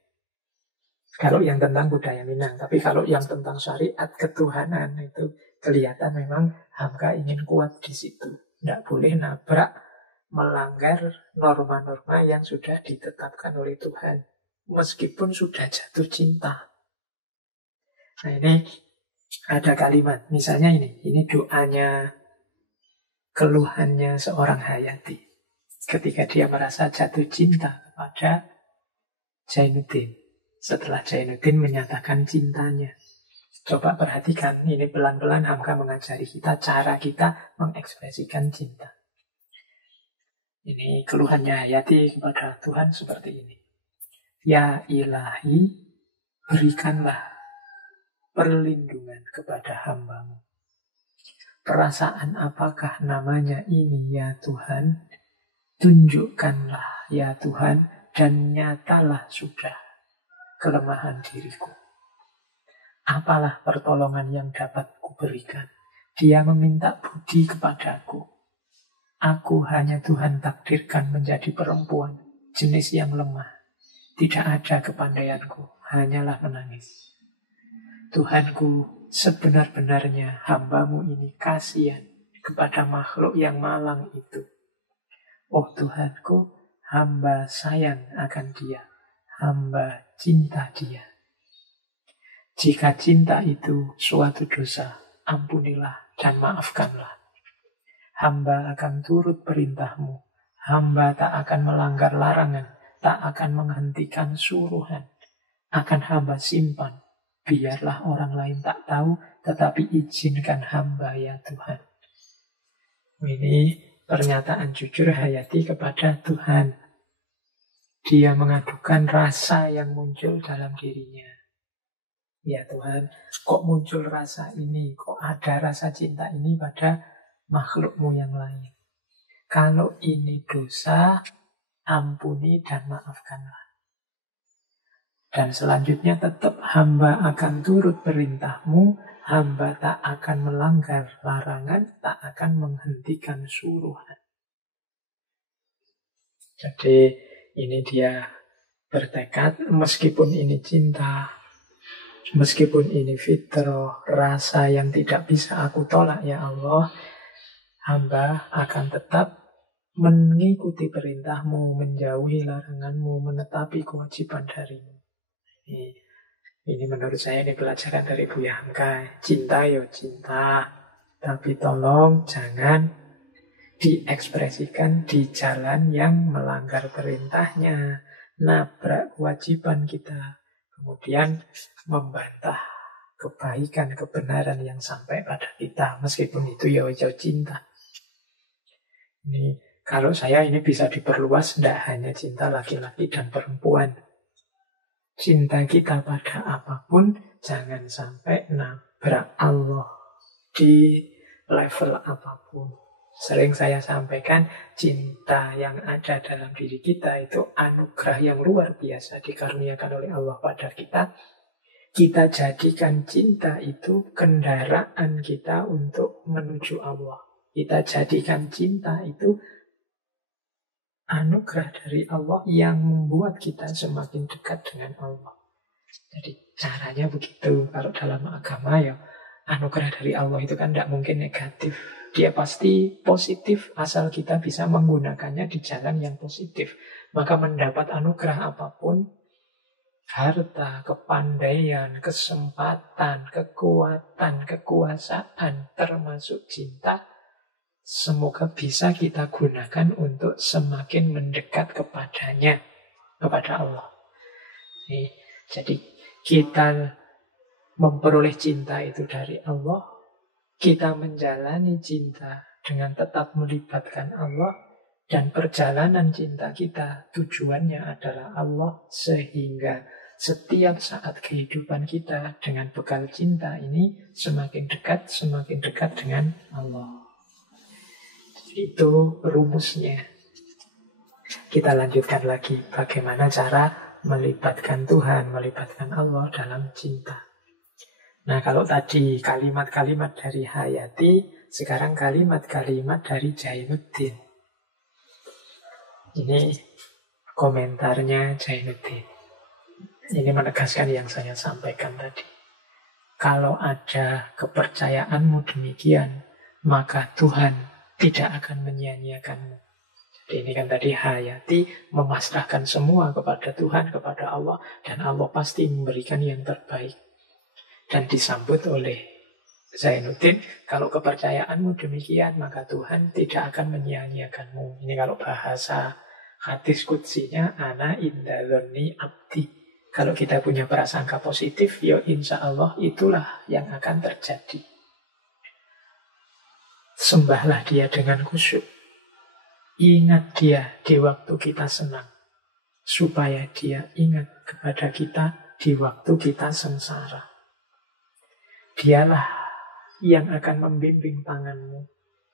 Kalau yang tentang budaya Minang. Tapi kalau yang tentang syariat ketuhanan itu kelihatan memang Hamka ingin kuat di situ. Tidak boleh nabrak, melanggar norma-norma yang sudah ditetapkan oleh Tuhan. Meskipun sudah jatuh cinta. Nah ini ada kalimat. Misalnya ini doanya, keluhannya seorang Hayati. Ketika dia merasa jatuh cinta kepada Zainuddin. Setelah Zainuddin menyatakan cintanya. Coba perhatikan, ini pelan-pelan Hamka mengajari kita cara kita mengekspresikan cinta. Ini keluhannya Hayati kepada Tuhan seperti ini. Ya Ilahi, berikanlah perlindungan kepada hamba-Mu. Perasaan apakah namanya ini ya Tuhan? Tunjukkanlah ya Tuhan, dan nyatalah sudah kelemahan diriku. Apalah pertolongan yang dapat kuberikan? Dia meminta budi kepadaku. Aku hanya Tuhan takdirkan menjadi perempuan, jenis yang lemah. Tidak ada kepandaianku, hanyalah menangis. Tuhanku, sebenar-benarnya hamba-Mu ini kasihan kepada makhluk yang malang itu. Oh Tuhanku, hamba sayang akan dia. Hamba cinta dia. Jika cinta itu suatu dosa, ampunilah dan maafkanlah. Hamba akan turut perintah-Mu. Hamba tak akan melanggar larangan, tak akan menghentikan suruhan. Akan hamba simpan, biarlah orang lain tak tahu, tetapi izinkan hamba ya Tuhan. Ini pernyataan jujur Hayati kepada Tuhan. Dia mengadukan rasa yang muncul dalam dirinya. Ya Tuhan, kok muncul rasa ini? Kok ada rasa cinta ini pada makhluk-Mu yang lain? Kalau ini dosa, ampuni dan maafkanlah. Dan selanjutnya tetap hamba akan turut perintah-Mu, hamba tak akan melanggar larangan, tak akan menghentikan suruhan. Jadi ini dia bertekad, meskipun ini cinta, meskipun ini fitrah, rasa yang tidak bisa aku tolak ya Allah, hamba akan tetap mengikuti perintah-Mu, menjauhi larangan-Mu, menetapi kewajiban dari-Mu. Ini menurut saya ini pelajaran dari Buya Hamka. Cinta ya cinta, tapi tolong jangan diekspresikan di jalan yang melanggar perintahnya, nabrak kewajiban kita, kemudian membantah kebaikan, kebenaran yang sampai pada kita, meskipun itu ya cinta. Ini kalau saya ini bisa diperluas, tidak hanya cinta laki-laki dan perempuan. Cinta kita pada apapun jangan sampai nabrak Allah di level apapun. Sering saya sampaikan, cinta yang ada dalam diri kita itu anugerah yang luar biasa dikaruniakan oleh Allah pada kita. Kita jadikan cinta itu kendaraan kita untuk menuju Allah. Kita jadikan cinta itu anugerah dari Allah yang membuat kita semakin dekat dengan Allah. Jadi caranya begitu. Kalau dalam agama ya, anugerah dari Allah itu kan tidak mungkin negatif. Dia pasti positif asal kita bisa menggunakannya di jalan yang positif. Maka mendapat anugerah apapun, harta, kepandaian, kesempatan, kekuatan, kekuasaan, termasuk cinta, semoga bisa kita gunakan untuk semakin mendekat kepadanya, kepada Allah. Jadi kita memperoleh cinta itu dari Allah, kita menjalani cinta dengan tetap melibatkan Allah, dan perjalanan cinta kita tujuannya adalah Allah, sehingga setiap saat kehidupan kita dengan bekal cinta ini semakin dekat dengan Allah. Itu rumusnya. Kita lanjutkan lagi bagaimana cara melibatkan Tuhan, melibatkan Allah dalam cinta. Nah, kalau tadi kalimat-kalimat dari Hayati, sekarang kalimat-kalimat dari Jainuddin. Ini komentarnya Jainuddin. Ini menegaskan yang saya sampaikan tadi. Kalau ada kepercayaanmu demikian, maka Tuhan tidak akan menyia-nyiakanmu. Jadi ini kan tadi Hayati memasrahkan semua kepada Tuhan, kepada Allah, dan Allah pasti memberikan yang terbaik. Dan disambut oleh Zainuddin, kalau kepercayaanmu demikian, maka Tuhan tidak akan menyia-nyiakanmu. Ini kalau bahasa hadis qudsinya, ana inda dzanni abdi. Kalau kita punya prasangka positif, ya insya Allah itulah yang akan terjadi. Sembahlah dia dengan khusyuk. Ingat dia di waktu kita senang, supaya dia ingat kepada kita di waktu kita sengsara. Dialah yang akan membimbing tanganmu.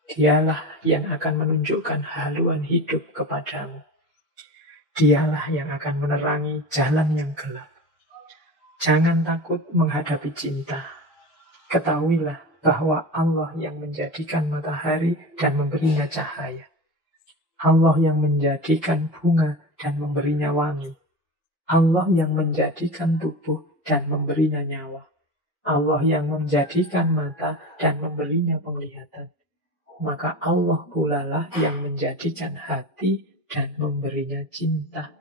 Dialah yang akan menunjukkan haluan hidup kepadamu. Dialah yang akan menerangi jalan yang gelap. Jangan takut menghadapi cinta. Ketahuilah bahwa Allah yang menjadikan matahari dan memberinya cahaya. Allah yang menjadikan bunga dan memberinya wangi. Allah yang menjadikan tubuh dan memberinya nyawa. Allah yang menjadikan mata dan memberinya penglihatan. Maka Allah pula lah yang menjadikan hati dan memberinya cinta.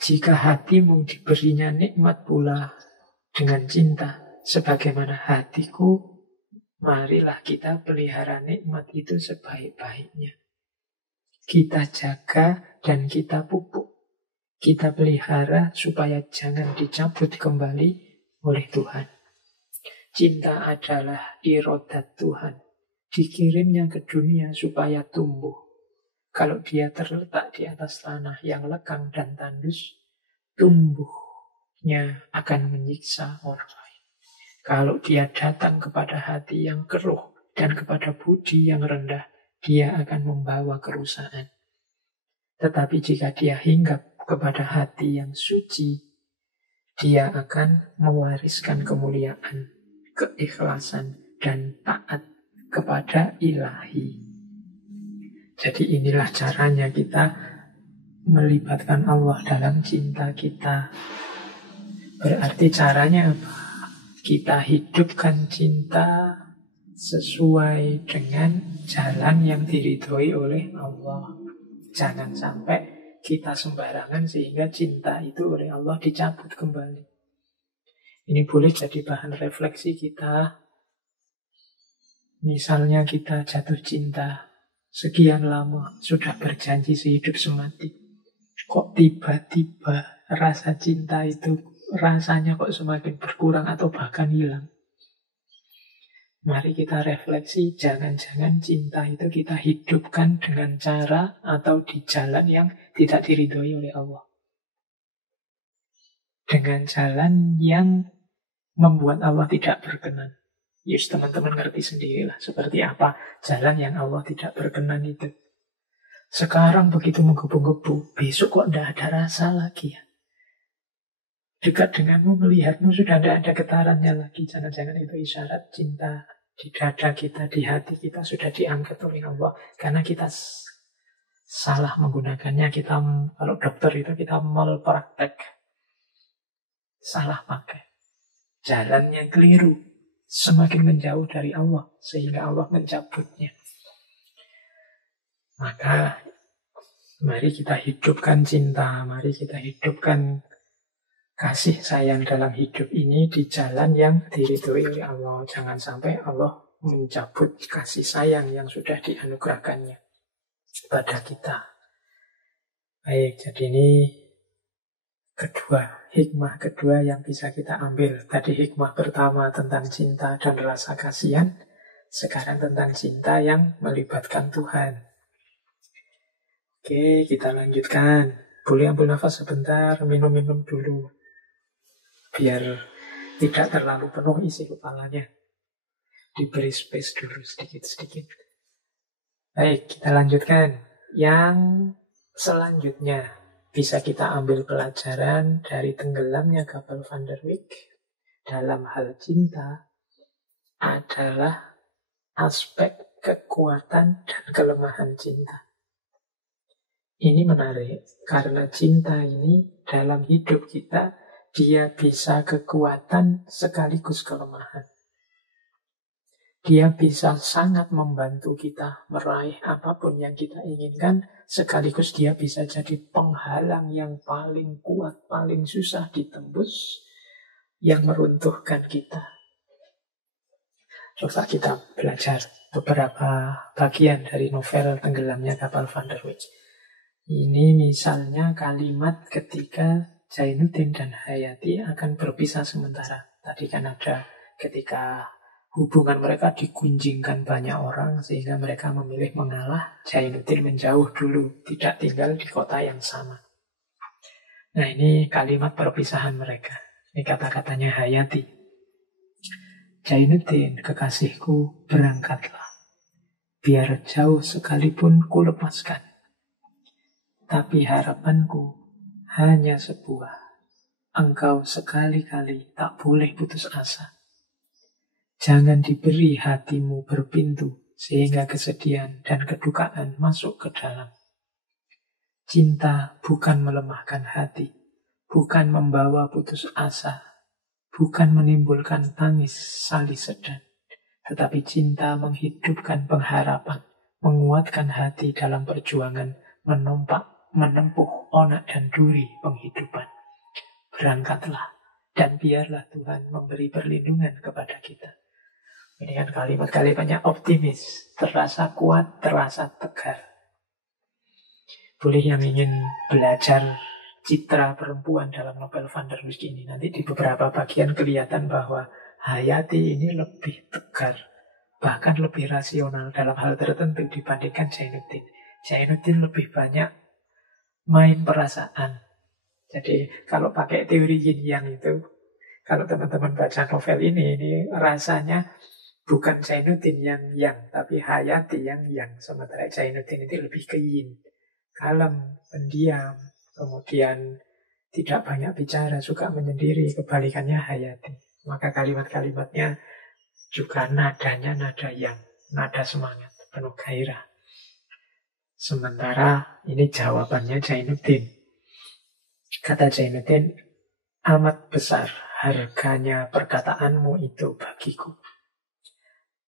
Jika hatimu diberinya nikmat pula dengan cinta, sebagaimana hatiku, marilah kita pelihara nikmat itu sebaik-baiknya. Kita jaga dan kita pupuk. Kita pelihara supaya jangan dicabut kembali oleh Tuhan. Cinta adalah irodat Tuhan. Dikirimnya ke dunia supaya tumbuh. Kalau dia terletak di atas tanah yang lekang dan tandus, tumbuhnya akan menyiksa orang lain. Kalau dia datang kepada hati yang keruh dan kepada budi yang rendah, dia akan membawa kerusakan. Tetapi jika dia hinggap kepada hati yang suci, dia akan mewariskan kemuliaan, keikhlasan, dan taat kepada ilahi. Jadi inilah caranya kita melibatkan Allah dalam cinta kita. Berarti caranya apa? Kita hidupkan cinta sesuai dengan jalan yang diridhoi oleh Allah. Jangan sampai kita sembarangan sehingga cinta itu oleh Allah dicabut kembali. Ini boleh jadi bahan refleksi kita Misalnya kita jatuh cinta, sekian lama, sudah berjanji sehidup semati. Kok tiba-tiba rasa cinta itu rasanya kok semakin berkurang atau bahkan hilang. Mari kita refleksi, jangan-jangan cinta itu kita hidupkan dengan cara atau di jalan yang tidak diridhoi oleh Allah. Dengan jalan yang membuat Allah tidak berkenan. Yes, teman-teman ngerti sendirilah seperti apa jalan yang Allah tidak berkenan itu. Sekarang begitu menggebu-gebu, besok kok tidak ada rasa lagi ya. Dekat denganmu, melihatmu, sudah tidak ada getarannya lagi. Jangan-jangan itu isyarat cinta di dada kita, di hati kita sudah diangkat oleh Allah. Karena kita salah menggunakannya. Kita, kalau dokter itu kita malpraktek. Salah pakai. Jalannya keliru. Semakin menjauh dari Allah. Sehingga Allah mencabutnya. Maka mari kita hidupkan cinta, mari kita hidupkan kasih sayang dalam hidup ini di jalan yang diridhoi oleh Allah. Jangan sampai Allah mencabut kasih sayang yang sudah dianugerahkannya pada kita. Baik, jadi ini hikmah kedua yang bisa kita ambil. Tadi hikmah pertama tentang cinta dan rasa kasihan. Sekarang tentang cinta yang melibatkan Tuhan. Oke, kita lanjutkan. Boleh ambil nafas sebentar, minum-minum dulu. Biar tidak terlalu penuh isi kepalanya. Diberi space dulu sedikit-sedikit. Baik, kita lanjutkan. Yang selanjutnya bisa kita ambil pelajaran dari tenggelamnya kapal Van der Wijk dalam hal cinta adalah aspek kekuatan dan kelemahan cinta. Ini menarik, karena cinta ini dalam hidup kita, dia bisa kekuatan sekaligus kelemahan. Dia bisa sangat membantu kita meraih apapun yang kita inginkan, sekaligus dia bisa jadi penghalang yang paling kuat, paling susah ditembus, yang meruntuhkan kita. Coba kita belajar beberapa bagian dari novel Tenggelamnya Kapal Van der Wijk. Ini misalnya kalimat ketika Zainuddin dan Hayati akan berpisah sementara. Tadi kan ada ketika hubungan mereka digunjingkan banyak orang sehingga mereka memilih mengalah. Zainuddin menjauh dulu, tidak tinggal di kota yang sama. Nah, ini kalimat perpisahan mereka. Ini kata-katanya Hayati. Zainuddin, kekasihku, berangkatlah. Biar jauh sekalipun ku lepaskan. Tapi harapanku hanya sebuah. Engkau sekali-kali tak boleh putus asa. Jangan diberi hatimu berpintu sehingga kesedihan dan kedukaan masuk ke dalam. Cinta bukan melemahkan hati, bukan membawa putus asa, bukan menimbulkan tangis salih sedan, tetapi cinta menghidupkan pengharapan, menguatkan hati dalam perjuangan menempuh onak dan duri penghidupan. Berangkatlah dan biarlah Tuhan memberi perlindungan kepada kita. Ini kan kalimat-kalimatnya optimis, terasa kuat, terasa tegar. Boleh yang ingin belajar citra perempuan dalam novel Van der Wijk ini, nanti di beberapa bagian kelihatan bahwa Hayati ini lebih tegar, bahkan lebih rasional dalam hal tertentu dibandingkan Zainuddin. Zainuddin lebih banyak main perasaan. Jadi kalau pakai teori yin yang itu, kalau teman-teman baca novel ini rasanya bukan Zainuddin yang, tapi Hayati yang. Sementara Zainuddin itu lebih ke yin, kalem, pendiam, kemudian tidak banyak bicara, suka menyendiri. Kebalikannya Hayati. Maka kalimat-kalimatnya juga nadanya nada yang, nada semangat, penuh gairah. Sementara ini jawabannya Zainuddin. Kata Zainuddin, amat besar harganya perkataanmu itu bagiku.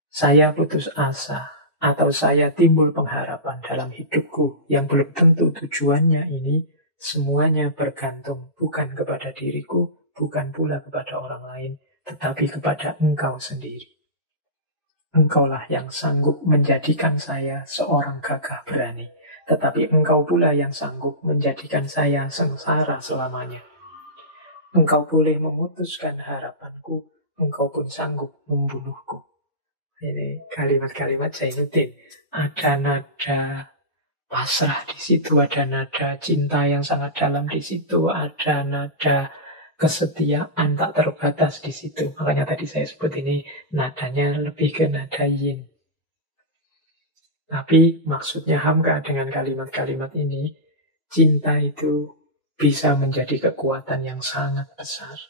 Saya putus asa atau saya timbul pengharapan dalam hidupku yang belum tentu tujuannya ini semuanya bergantung bukan kepada diriku, bukan pula kepada orang lain, tetapi kepada engkau sendiri. engkaulah yang sanggup menjadikan saya seorang gagah berani. Tetapi engkau pula yang sanggup menjadikan saya sengsara selamanya. Engkau boleh memutuskan harapanku, engkau pun sanggup membunuhku. Ini kalimat-kalimat Zainuddin. Ada nada pasrah di situ, ada nada cinta yang sangat dalam di situ, ada nada kesetiaan tak terbatas di situ. Makanya tadi saya sebut ini nadanya lebih ke nada yin. Tapi maksudnya Hamka dengan kalimat-kalimat ini, cinta itu bisa menjadi kekuatan yang sangat besar.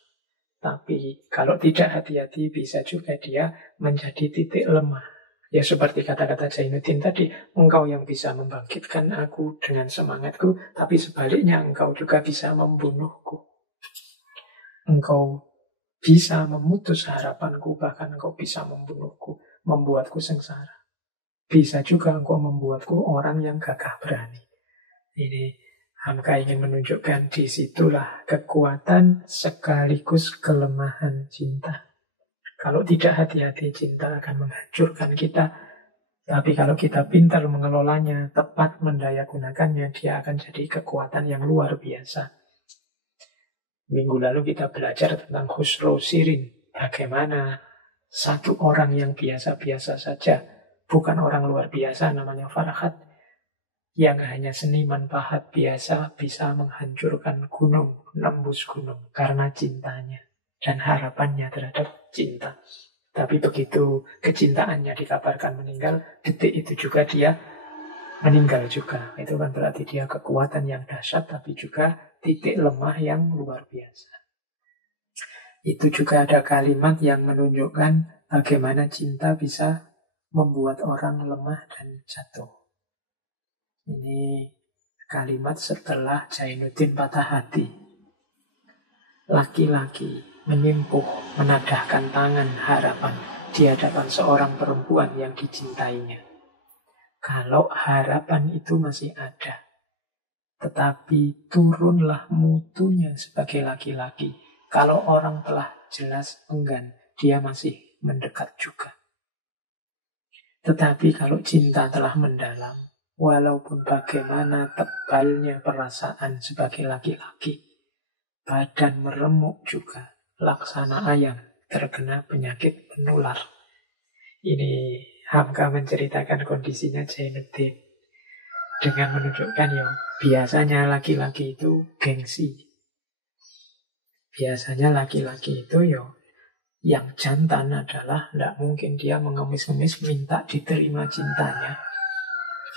Tapi kalau tidak hati-hati bisa juga dia menjadi titik lemah. Ya seperti kata-kata Zainuddin tadi, engkau yang bisa membangkitkan aku dengan semangatku, tapi sebaliknya engkau juga bisa membunuhku. Engkau bisa memutus harapanku, bahkan engkau bisa membunuhku, membuatku sengsara. Bisa juga engkau membuatku orang yang gagah berani. Ini Hamka ingin menunjukkan disitulah kekuatan sekaligus kelemahan cinta. Kalau tidak hati-hati, cinta akan menghancurkan kita. Tapi kalau kita pintar mengelolanya, tepat mendayagunakannya, dia akan jadi kekuatan yang luar biasa. Minggu lalu kita belajar tentang Khusro Shirin. Bagaimana satu orang yang biasa-biasa saja, bukan orang luar biasa namanya Farhat, yang hanya seniman pahat biasa bisa menghancurkan gunung, nembus gunung karena cintanya dan harapannya terhadap cinta. Tapi begitu kecintaannya dikabarkan meninggal, detik itu juga dia meninggal juga. Itu kan berarti dia kekuatan yang dahsyat, tapi juga titik lemah yang luar biasa. Itu juga ada kalimat yang menunjukkan bagaimana cinta bisa membuat orang lemah dan jatuh. Ini kalimat setelah Zainuddin patah hati. Laki-laki menyimpuh, menadahkan tangan harapan di hadapan seorang perempuan yang dicintainya. Kalau harapan itu masih ada, tetapi turunlah mutunya sebagai laki-laki. Kalau orang telah jelas enggan, dia masih mendekat juga. Tetapi kalau cinta telah mendalam, walaupun bagaimana tebalnya perasaan sebagai laki-laki, badan meremuk juga, laksana ayam terkena penyakit menular. Ini Hamka menceritakan kondisinya Zainuddin dengan menunjukkan ya biasanya laki-laki itu gengsi. Biasanya laki-laki itu ya yang jantan adalah tidak mungkin dia mengemis-ngemis minta diterima cintanya.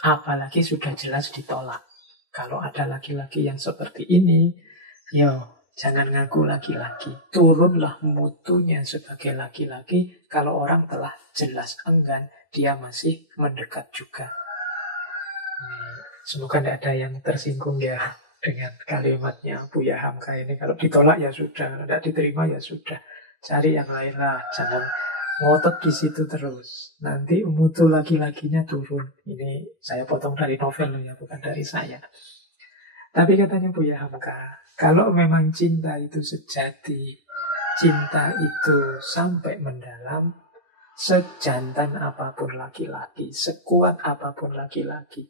Apalagi sudah jelas ditolak. Kalau ada laki-laki yang seperti ini, ya jangan ngaku laki-laki. Turunlah mutunya sebagai laki-laki. Kalau orang telah jelas enggan, dia masih mendekat juga. Semoga tidak ada yang tersinggung ya dengan kalimatnya Buya Hamka ini. Kalau ditolak ya sudah, tidak diterima ya sudah. Cari yang lain lah, jangan ngotot di situ terus. Nanti mutu laki-lakinya turun. Ini saya potong dari novel ya, bukan dari saya. Tapi katanya Buya Hamka, kalau memang cinta itu sejati, cinta itu sampai mendalam, sejantan apapun laki-laki, sekuat apapun laki-laki,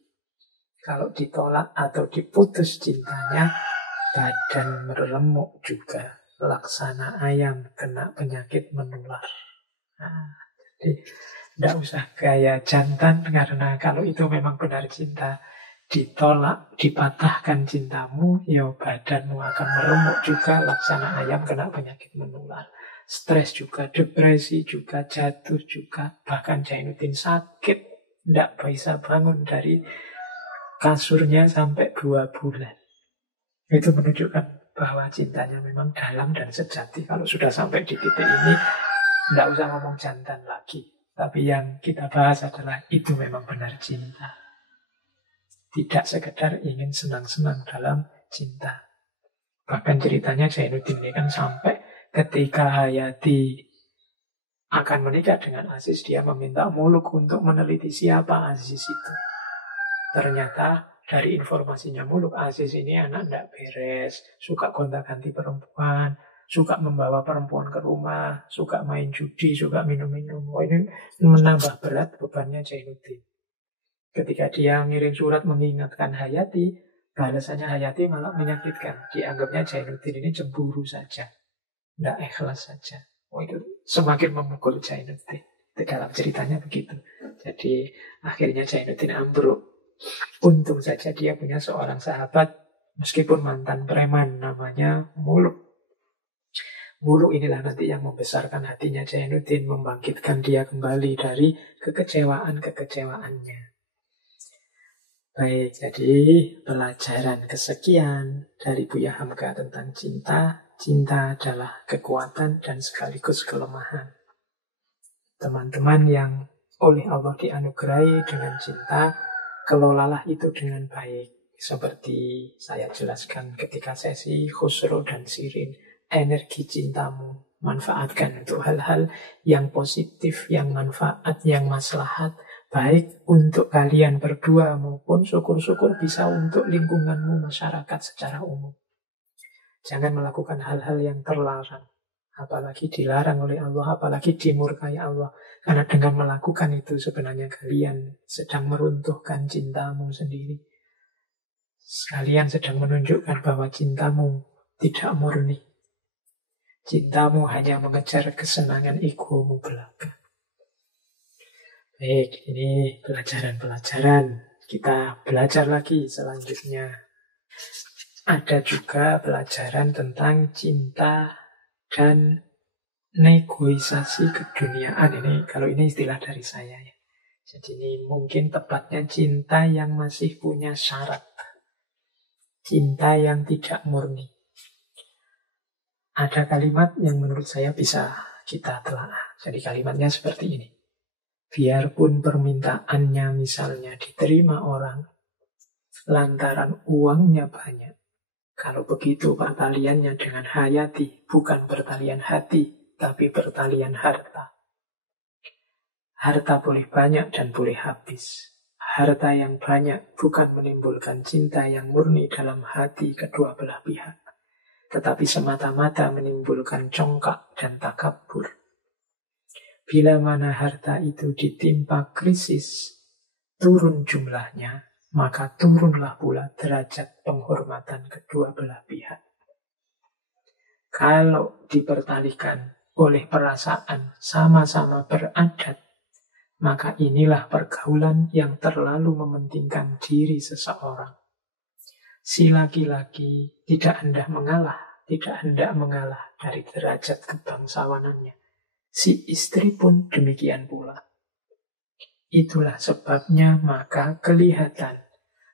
kalau ditolak atau diputus cintanya, badan meremuk juga. Laksana ayam kena penyakit menular. Nah, jadi tidak usah gaya jantan, karena kalau itu memang benar cinta, ditolak, dipatahkan cintamu, ya badanmu akan meremuk juga, laksana ayam kena penyakit menular. Stres juga, depresi juga, jatuh juga. Bahkan Zainuddin sakit, tidak bisa bangun dari kasurnya sampai 2 bulan. Itu menunjukkan bahwa cintanya memang dalam dan sejati. Kalau sudah sampai di titik ini, tidak usah ngomong jantan lagi. Tapi yang kita bahas adalah itu memang benar cinta. Tidak sekedar ingin senang-senang dalam cinta. Bahkan ceritanya Zainuddin ini kan sampai ketika Hayati akan menikah dengan Aziz, dia meminta Muluk untuk meneliti siapa Aziz itu. Ternyata dari informasinya Muluk, Aziz ini anak tidak beres, suka gonta-ganti perempuan, suka membawa perempuan ke rumah, suka main judi, suka minum-minum. Oh, ini menambah berat bebannya Zainuddin. Ketika dia ngirim surat mengingatkan Hayati, balasannya Hayati malah menyakitkan. Dianggapnya Zainuddin ini cemburu saja, tidak ikhlas saja. Oh, itu semakin memukul Zainuddin. Itu dalam ceritanya begitu. Jadi akhirnya Zainuddin ambruk. Untung saja dia punya seorang sahabat, meskipun mantan preman, namanya Muluk. Muluk inilah nanti yang membesarkan hatinya Zainuddin, membangkitkan dia kembali dari kekecewaan-kekecewaannya. Baik, jadi pelajaran kesekian dari Buya Hamka tentang cinta. Cinta adalah kekuatan dan sekaligus kelemahan. Teman-teman yang oleh Allah dianugerahi dengan cinta, kelolalah itu dengan baik. Seperti saya jelaskan ketika sesi Khusro dan Sirin, energi cintamu manfaatkan untuk hal-hal yang positif, yang manfaat, yang maslahat, baik untuk kalian berdua maupun syukur-syukur bisa untuk lingkunganmu, masyarakat secara umum. Jangan melakukan hal-hal yang terlarang, apalagi dilarang oleh Allah, apalagi dimurkai Allah. Karena dengan melakukan itu sebenarnya kalian sedang meruntuhkan cintamu sendiri. Kalian sedang menunjukkan bahwa cintamu tidak murni. Cintamu hanya mengejar kesenangan egomu belaka. Baik, ini pelajaran-pelajaran. Kita belajar lagi selanjutnya. Ada juga pelajaran tentang cinta dan negosiasi keduniaan. Kalau ini istilah dari saya ya. Jadi ini mungkin tepatnya cinta yang masih punya syarat. Cinta yang tidak murni. Ada kalimat yang menurut saya bisa kita telah. Jadi kalimatnya seperti ini. Biarpun permintaannya misalnya diterima orang, lantaran uangnya banyak. Kalau begitu pertaliannya dengan Hayati bukan pertalian hati, tapi pertalian harta. Harta boleh banyak dan boleh habis. Harta yang banyak bukan menimbulkan cinta yang murni dalam hati kedua belah pihak, tetapi semata-mata menimbulkan congkak dan takabur. Bila mana harta itu ditimpa krisis, turun jumlahnya, maka turunlah pula derajat penghormatan kedua belah pihak. Kalau dipertalikan oleh perasaan sama-sama beradat, maka inilah pergaulan yang terlalu mementingkan diri seseorang. Si laki-laki tidak hendak mengalah dari derajat kebangsawanannya. Si istri pun demikian pula. Itulah sebabnya maka kelihatan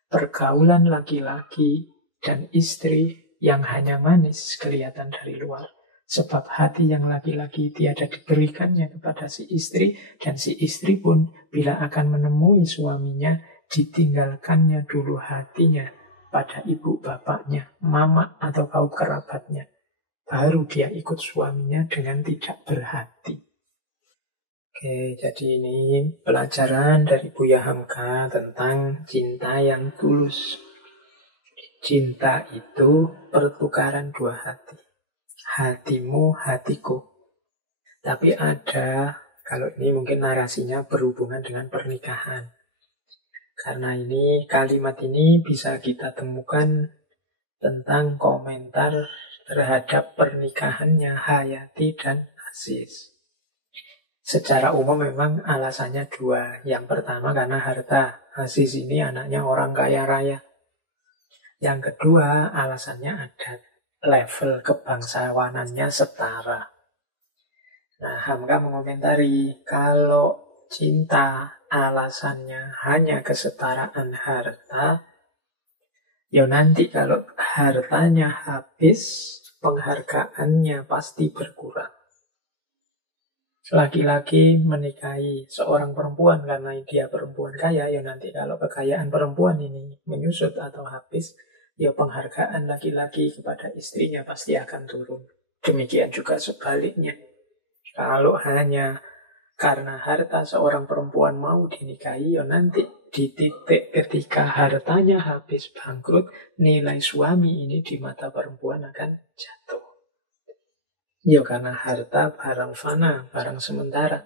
pergaulan laki-laki dan istri yang hanya manis kelihatan dari luar. Sebab hati yang laki-laki tiada diberikannya kepada si istri, dan si istri pun bila akan menemui suaminya, ditinggalkannya dulu hatinya pada ibu bapaknya, mama atau kaum kerabatnya. Baru dia ikut suaminya dengan tidak berhati. Oke, jadi ini pelajaran dari Buya Hamka tentang cinta yang tulus. Cinta itu pertukaran dua hati. Hatimu, hatiku. Tapi ada, kalau ini mungkin narasinya berhubungan dengan pernikahan. Karena ini, kalimat ini bisa kita temukan tentang komentar terhadap pernikahannya Hayati dan Aziz. Secara umum memang alasannya dua. Yang pertama karena harta. Aziz ini anaknya orang kaya raya. Yang kedua alasannya ada. Level kebangsawanannya setara. Nah, Hamka mengomentari kalau cinta alasannya hanya kesetaraan harta, ya nanti kalau hartanya habis, penghargaannya pasti berkurang. Laki-laki menikahi seorang perempuan karena dia perempuan kaya, ya nanti kalau kekayaan perempuan ini menyusut atau habis, ya penghargaan laki-laki kepada istrinya pasti akan turun. Demikian juga sebaliknya. Kalau hanya karena harta seorang perempuan mau dinikahi, ya nanti di titik ketika hartanya habis bangkrut, nilai suami ini di mata perempuan akan jatuh. Ya karena harta barang fana, barang sementara.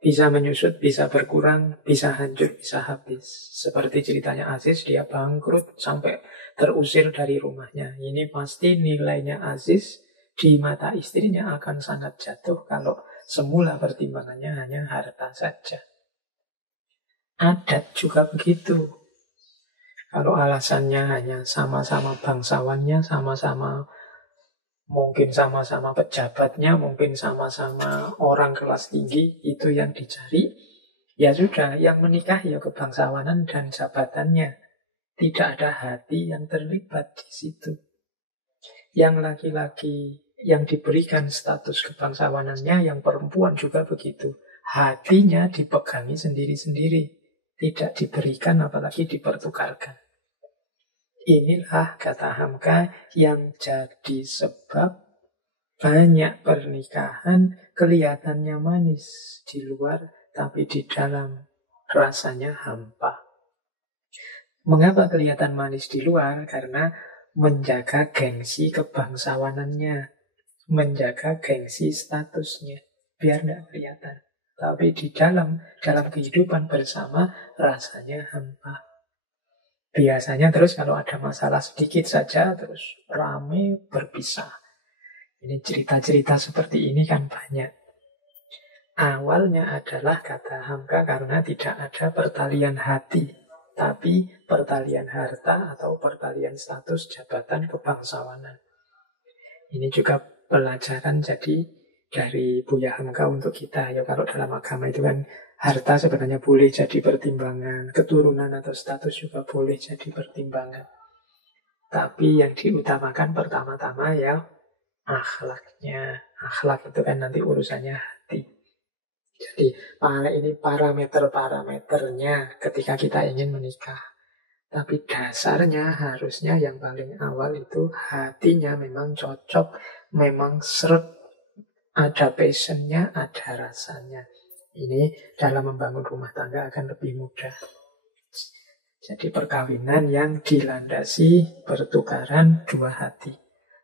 Bisa menyusut, bisa berkurang, bisa hancur, bisa habis. Seperti ceritanya Aziz, dia bangkrut sampai terusir dari rumahnya. Ini pasti nilainya Aziz di mata istrinya akan sangat jatuh kalau semula pertimbangannya hanya harta saja. Adat juga begitu. Kalau alasannya hanya sama-sama bangsawannya, sama-sama mungkin sama-sama pejabatnya, mungkin sama-sama orang kelas tinggi, itu yang dicari. Ya sudah, yang menikah ya kebangsawanan dan jabatannya. Tidak ada hati yang terlibat di situ. Yang laki-laki yang diberikan status kebangsawanannya, yang perempuan juga begitu. Hatinya dipegangi sendiri-sendiri. Tidak diberikan, apalagi dipertukarkan. Inilah, kata Hamka, yang jadi sebab banyak pernikahan kelihatannya manis di luar, tapi di dalam rasanya hampa. Mengapa kelihatan manis di luar? Karena menjaga gengsi kebangsawanannya, menjaga gengsi statusnya, biar tidak kelihatan. Tapi di dalam kehidupan bersama rasanya hampa. Biasanya terus kalau ada masalah sedikit saja terus rame berpisah. Ini cerita-cerita seperti ini kan banyak. Awalnya adalah, kata Hamka, karena tidak ada pertalian hati, tapi pertalian harta atau pertalian status jabatan kebangsawanan. Ini juga pelajaran jadi dari Buya Hamka untuk kita. Ya kalau dalam agama itu kan harta sebenarnya boleh jadi pertimbangan, keturunan atau status juga boleh jadi pertimbangan. Tapi yang diutamakan pertama-tama ya akhlaknya. Akhlak itu kan nanti urusannya hati. Jadi ini parameter-parameternya ketika kita ingin menikah. Tapi dasarnya harusnya yang paling awal itu hatinya memang cocok, memang seret, ada passionnya, ada rasanya. Ini dalam membangun rumah tangga akan lebih mudah. Jadi perkawinan yang dilandasi pertukaran dua hati.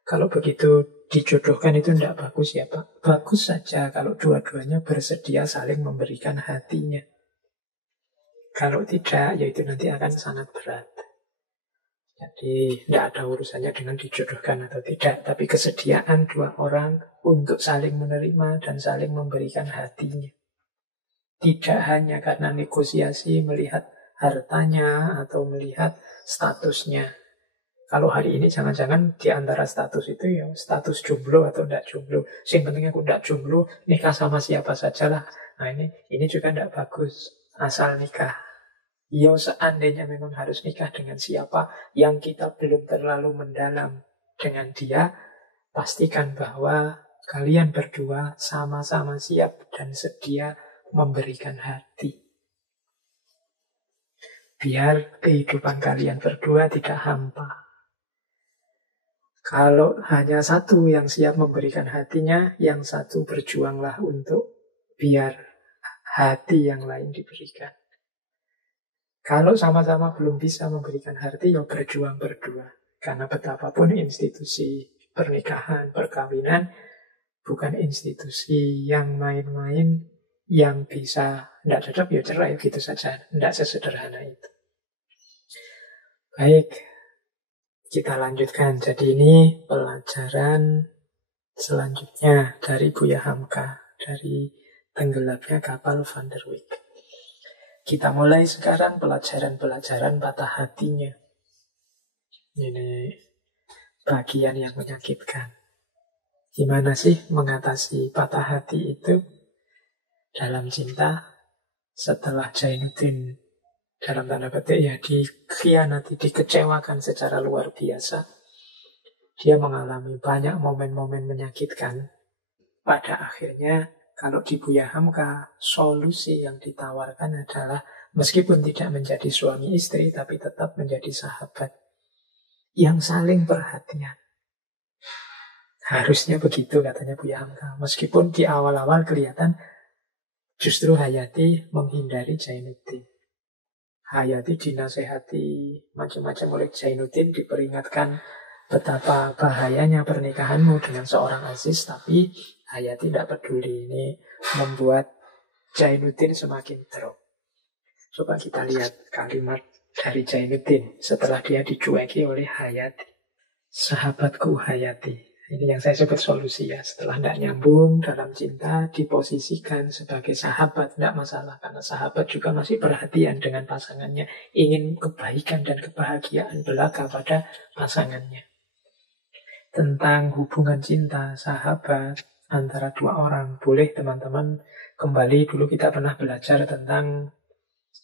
Kalau begitu dijodohkan itu tidak bagus ya Pak. Bagus saja kalau dua-duanya bersedia saling memberikan hatinya. Kalau tidak, ya itu nanti akan sangat berat. Jadi tidak ada urusannya dengan dijodohkan atau tidak. Tapi kesediaan dua orang untuk saling menerima dan saling memberikan hatinya. Tidak hanya karena negosiasi melihat hartanya atau melihat statusnya. Kalau hari ini jangan-jangan di antara status itu ya status jomblo atau tidak jomblo. Yang penting aku tidak jomblo, nikah sama siapa sajalah. Nah ini juga tidak bagus. Asal nikah. Ya seandainya memang harus nikah dengan siapa yang kita belum terlalu mendalam dengan dia, pastikan bahwa kalian berdua sama-sama siap dan sedia memberikan hati. Biar kehidupan kalian berdua tidak hampa. Kalau hanya satu yang siap memberikan hatinya, yang satu berjuanglah untuk biar hati yang lain diberikan. Kalau sama-sama belum bisa memberikan hati, ya berjuang berdua. Karena betapapun institusi pernikahan, perkawinan, bukan institusi yang main-main, yang bisa tidak cocok ya cerai gitu saja. Tidak sesederhana itu. Baik, kita lanjutkan. Jadi ini pelajaran selanjutnya dari Buya Hamka, dari tenggelamnya kapal Van der Wijk. Kita mulai sekarang pelajaran-pelajaran patah hatinya. Ini bagian yang menyakitkan. Gimana sih mengatasi patah hati itu dalam cinta setelah Jainuddin dalam tanda petik ya dikhianati, dikecewakan secara luar biasa. Dia mengalami banyak momen-momen menyakitkan. Pada akhirnya kalau di Buya Hamka, solusi yang ditawarkan adalah meskipun tidak menjadi suami istri, tapi tetap menjadi sahabat yang saling perhatian. Harusnya begitu katanya Buya Hamka. Meskipun di awal-awal kelihatan justru Hayati menghindari Jainuddin. Hayati dinasehati macam-macam oleh Jainuddin, diperingatkan betapa bahayanya pernikahanmu dengan seorang Aziz, tapi Hayati tidak peduli. Ini membuat Jainuddin semakin drop. Coba kita lihat kalimat dari Jainuddin setelah dia dicueki oleh Hayati. Sahabatku Hayati. Ini yang saya sebut solusi ya. Setelah tidak nyambung dalam cinta, diposisikan sebagai sahabat. Tidak masalah, karena sahabat juga masih perhatian dengan pasangannya. Ingin kebaikan dan kebahagiaan belaka pada pasangannya. Tentang hubungan cinta, sahabat antara dua orang. Boleh teman-teman kembali, dulu kita pernah belajar tentang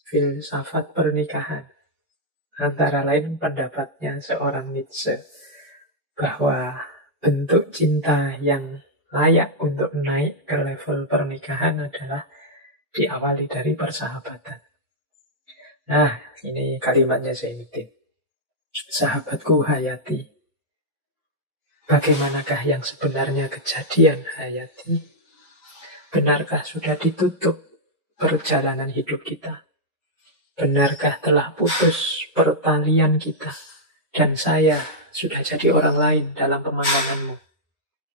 filsafat pernikahan. Antara lain pendapatnya seorang Nietzsche. Bahwa bentuk cinta yang layak untuk naik ke level pernikahan adalah diawali dari persahabatan. Nah, ini kalimatnya Zainuddin. Sahabatku Hayati, bagaimanakah yang sebenarnya kejadian Hayati? Benarkah sudah ditutup perjalanan hidup kita? Benarkah telah putus pertalian kita? Dan saya sudah jadi orang lain dalam pemandanganmu.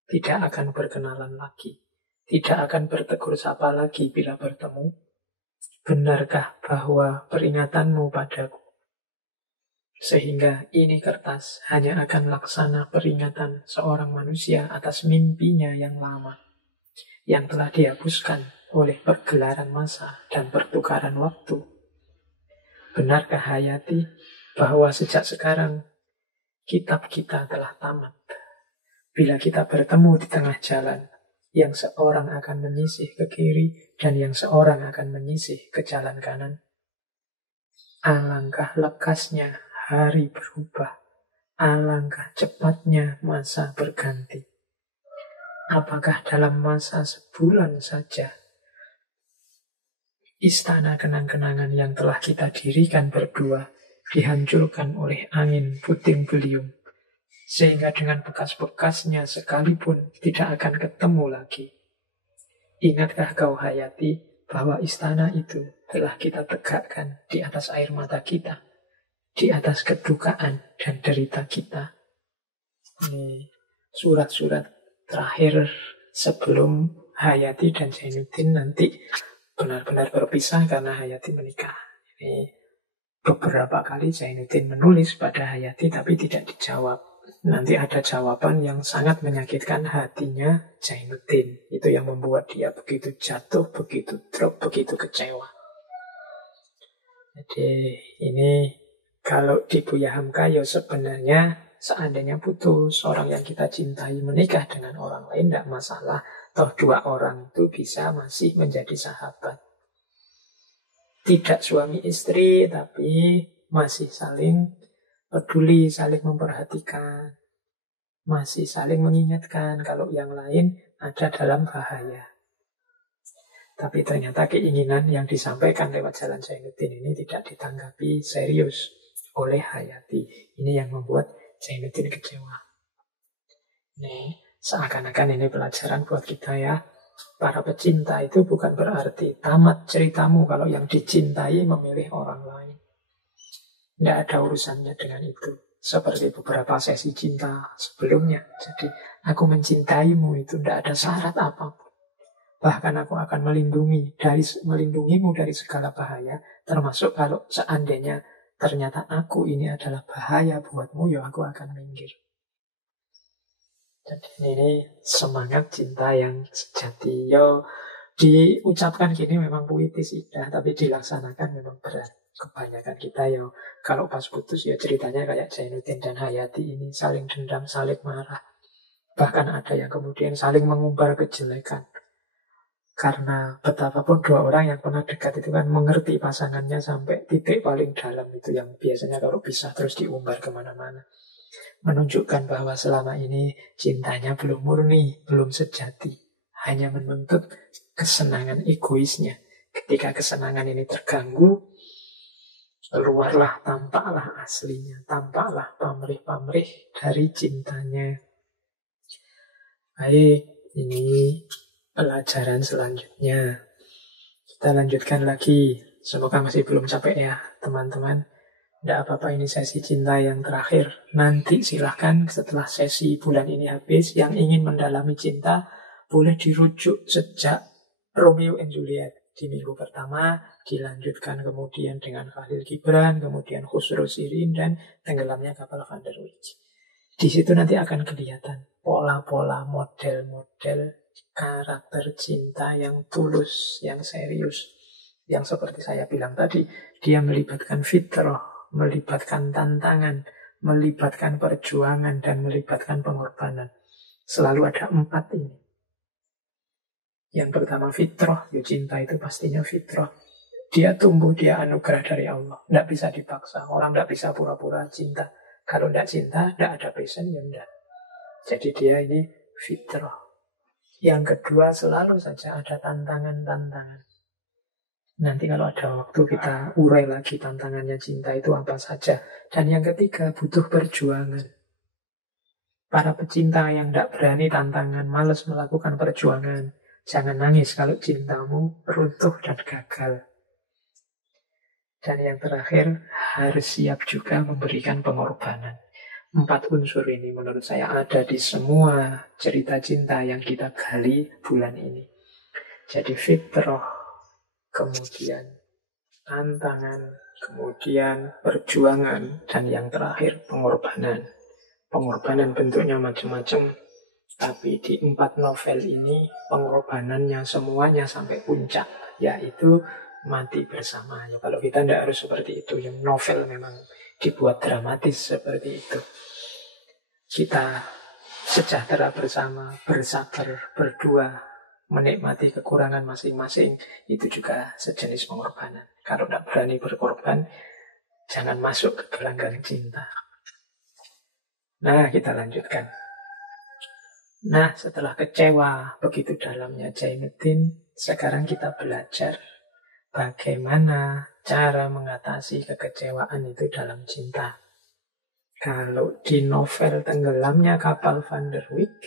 Tidak akan berkenalan lagi. Tidak akan bertegur sapa lagi bila bertemu. Benarkah bahwa peringatanmu padaku, sehingga ini kertas hanya akan laksana peringatan seorang manusia atas mimpinya yang lama, yang telah dihapuskan oleh pergelaran masa dan pertukaran waktu? Benarkah Hayati bahwa sejak sekarang kitab kita telah tamat? Bila kita bertemu di tengah jalan, yang seorang akan menyisih ke kiri dan yang seorang akan menyisih ke jalan kanan. Alangkah lekasnya hari berubah, alangkah cepatnya masa berganti. Apakah dalam masa sebulan saja istana kenang-kenangan yang telah kita dirikan berdua dihancurkan oleh angin puting beliung, sehingga dengan bekas-bekasnya sekalipun tidak akan ketemu lagi? Ingatkah kau Hayati bahwa istana itu telah kita tegakkan di atas air mata kita, di atas kedukaan dan derita kita? Ini surat-surat terakhir sebelum Hayati dan Zainuddin nanti benar-benar berpisah karena Hayati menikah. Ini beberapa kali Zainuddin menulis pada Hayati tapi tidak dijawab. Nanti ada jawaban yang sangat menyakitkan hatinya Zainuddin. Itu yang membuat dia begitu jatuh, begitu drop, begitu kecewa. Jadi ini kalau di Buya Hamka ya sebenarnya seandainya putus orang yang kita cintai menikah dengan orang lain tidak masalah. Toh dua orang itu bisa masih menjadi sahabat. Tidak suami istri, tapi masih saling peduli, saling memperhatikan. Masih saling mengingatkan kalau yang lain ada dalam bahaya. Tapi ternyata keinginan yang disampaikan lewat jalan Zainuddin ini tidak ditanggapi serius oleh Hayati. Ini yang membuat Zainuddin kecewa. Nih, seakan-akan ini pelajaran buat kita ya. Para pecinta itu bukan berarti tamat ceritamu kalau yang dicintai memilih orang lain. Tidak ada urusannya dengan itu. Seperti beberapa sesi cinta sebelumnya. Jadi aku mencintaimu itu tidak ada syarat apapun. Bahkan aku akan melindungimu dari segala bahaya. Termasuk kalau seandainya ternyata aku ini adalah bahaya buatmu, ya aku akan minggir. Jadi ini semangat cinta yang sejati. Yo, diucapkan gini memang puitis indah, tapi dilaksanakan memang berat. Kebanyakan kita yo, kalau pas putus ya ceritanya kayak Zainuddin dan Hayati ini saling dendam, saling marah. Bahkan ada yang kemudian saling mengumbar kejelekan. Karena betapapun dua orang yang pernah dekat itu kan mengerti pasangannya sampai titik paling dalam itu yang biasanya kalau bisa terus diumbar kemana-mana. Menunjukkan bahwa selama ini cintanya belum murni, belum sejati. Hanya menuntut kesenangan egoisnya. Ketika kesenangan ini terganggu, keluarlah, tampaklah aslinya. Tampaklah pamrih-pamrih dari cintanya. Baik, ini pelajaran selanjutnya. Kita lanjutkan lagi. Semoga masih belum capek ya teman-teman. Tidak apa-apa, ini sesi cinta yang terakhir. Nanti silahkan setelah sesi bulan ini habis, yang ingin mendalami cinta boleh dirujuk sejak Romeo and Juliet di minggu pertama, dilanjutkan kemudian dengan Khalil Gibran, kemudian Khusro Shirin, dan tenggelamnya kapal Van der Wijk. Di situ nanti akan kelihatan pola-pola, model-model karakter cinta yang tulus, yang serius. Yang seperti saya bilang tadi, dia melibatkan fitrah, melibatkan tantangan, melibatkan perjuangan, dan melibatkan pengorbanan. Selalu ada 4 ini. Yang pertama fitrah, ya cinta itu pastinya fitrah. Dia tumbuh, dia anugerah dari Allah. Tidak bisa dipaksa, orang tidak bisa pura-pura cinta. Kalau tidak cinta, tidak ada passion, ya tidak. Jadi dia ini fitrah. Yang kedua, selalu saja ada tantangan-tantangan. Nanti kalau ada waktu kita urai lagi tantangannya cinta itu apa saja. Dan yang ketiga, butuh perjuangan. Para pecinta yang tidak berani tantangan, malas melakukan perjuangan, jangan nangis kalau cintamu runtuh dan gagal. Dan yang terakhir, harus siap juga memberikan pengorbanan. 4 unsur ini menurut saya ada di semua cerita cinta yang kita gali bulan ini. Jadi fitrah, kemudian tantangan, kemudian perjuangan, dan yang terakhir pengorbanan. Pengorbanan bentuknya macam-macam, tapi di 4 novel ini pengorbanannya semuanya sampai puncak, yaitu mati bersama. Ya, kalau kita tidak harus seperti itu, yang novel memang dibuat dramatis seperti itu. Kita sejahtera bersama, bersabar, berdua, menikmati kekurangan masing-masing, itu juga sejenis pengorbanan. Kalau tidak berani berkorban, jangan masuk ke gelanggang cinta. Nah, kita lanjutkan. Nah, setelah kecewa begitu dalamnya Zainuddin, sekarang kita belajar bagaimana cara mengatasi kekecewaan itu dalam cinta. Kalau di novel Tenggelamnya Kapal Van der Wijk,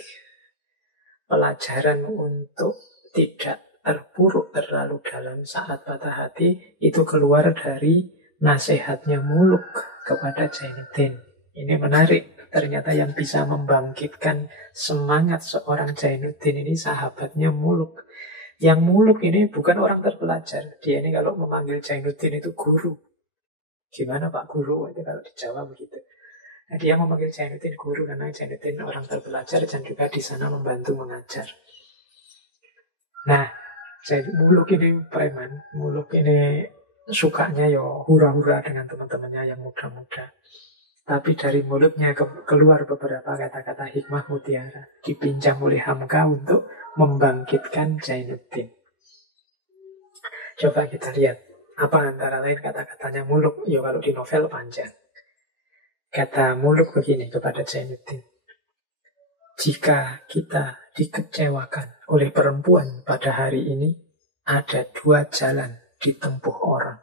pelajaran untuk tidak terpuruk terlalu dalam saat patah hati itu keluar dari nasihatnya Muluk kepada Zainuddin. Ini menarik, ternyata yang bisa membangkitkan semangat seorang Zainuddin ini sahabatnya Muluk. Yang Muluk ini bukan orang terpelajar, dia ini kalau memanggil Zainuddin itu guru. Gimana Pak Guru? Itu kalau di Jawa begitu. Nah, dia memanggil Zainuddin guru karena Zainuddin orang terpelajar dan juga di sana membantu mengajar. Nah, Muluk ini preman, Muluk ini sukanya ya hura-hura dengan teman-temannya yang muda-muda. Tapi dari mulutnya keluar beberapa kata-kata hikmah mutiara, dipinjam oleh Hamka untuk membangkitkan Zainuddin. Coba kita lihat apa antara lain kata-katanya Muluk. Ya kalau di novel panjang. Kata Muluk begini kepada Zainuddin. Jika kita dikecewakan oleh perempuan pada hari ini, ada 2 jalan ditempuh orang.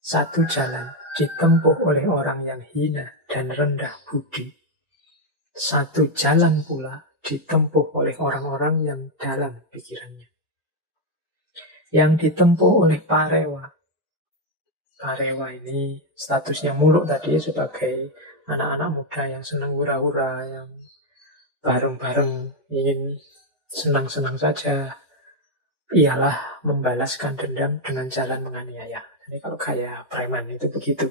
1 jalan ditempuh oleh orang yang hina dan rendah budi. 1 jalan pula ditempuh oleh orang-orang yang dalam pikirannya. Yang ditempuh oleh Parewa. Parewa ini statusnya Muluk tadi sebagai anak-anak muda yang senang hura-hura, yang bareng-bareng ingin senang-senang saja. Ialah membalaskan dendam dengan jalan menganiaya. Jadi kalau kayak preman itu begitu.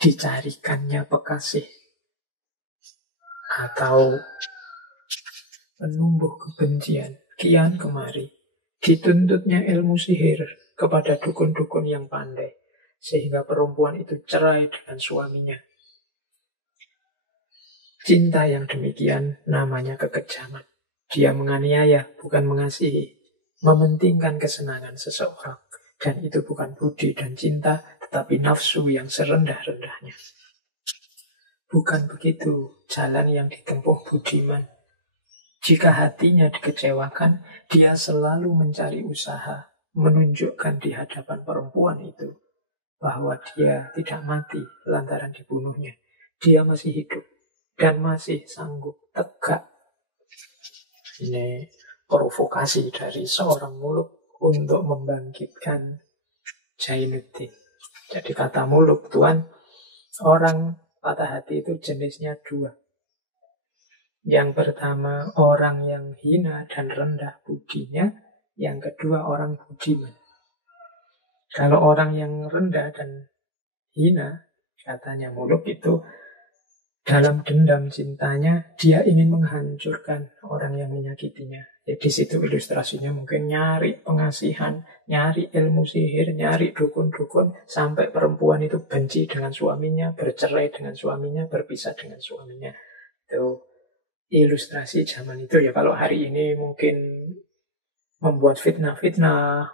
Dicarikannya pekasih atau menumbuh kebencian kian kemari. Dituntutnya ilmu sihir kepada dukun-dukun yang pandai, sehingga perempuan itu cerai dengan suaminya. Cinta yang demikian namanya kekejaman. Dia menganiaya, bukan mengasihi. Mementingkan kesenangan seseorang. Dan itu bukan budi dan cinta, tetapi nafsu yang serendah-rendahnya. Bukan begitu jalan yang ditempuh budiman. Jika hatinya dikecewakan, dia selalu mencari usaha, menunjukkan di hadapan perempuan itu bahwa dia tidak mati lantaran dibunuhnya. Dia masih hidup dan masih sanggup tegak. Ini provokasi dari seorang Muluk untuk membangkitkan Zainuddin. Jadi kata muluk, Tuhan, orang patah hati itu jenisnya dua. Yang pertama orang yang hina dan rendah budinya, yang kedua orang budiman. Kalau orang yang rendah dan hina, katanya muluk itu dalam dendam cintanya, dia ingin menghancurkan orang yang menyakitinya. Jadi di situ ilustrasinya mungkin nyari pengasihan, nyari ilmu sihir, nyari dukun-dukun, sampai perempuan itu benci dengan suaminya, bercerai dengan suaminya, berpisah dengan suaminya. Itu ilustrasi zaman itu ya. Kalau hari ini mungkin membuat fitnah-fitnah,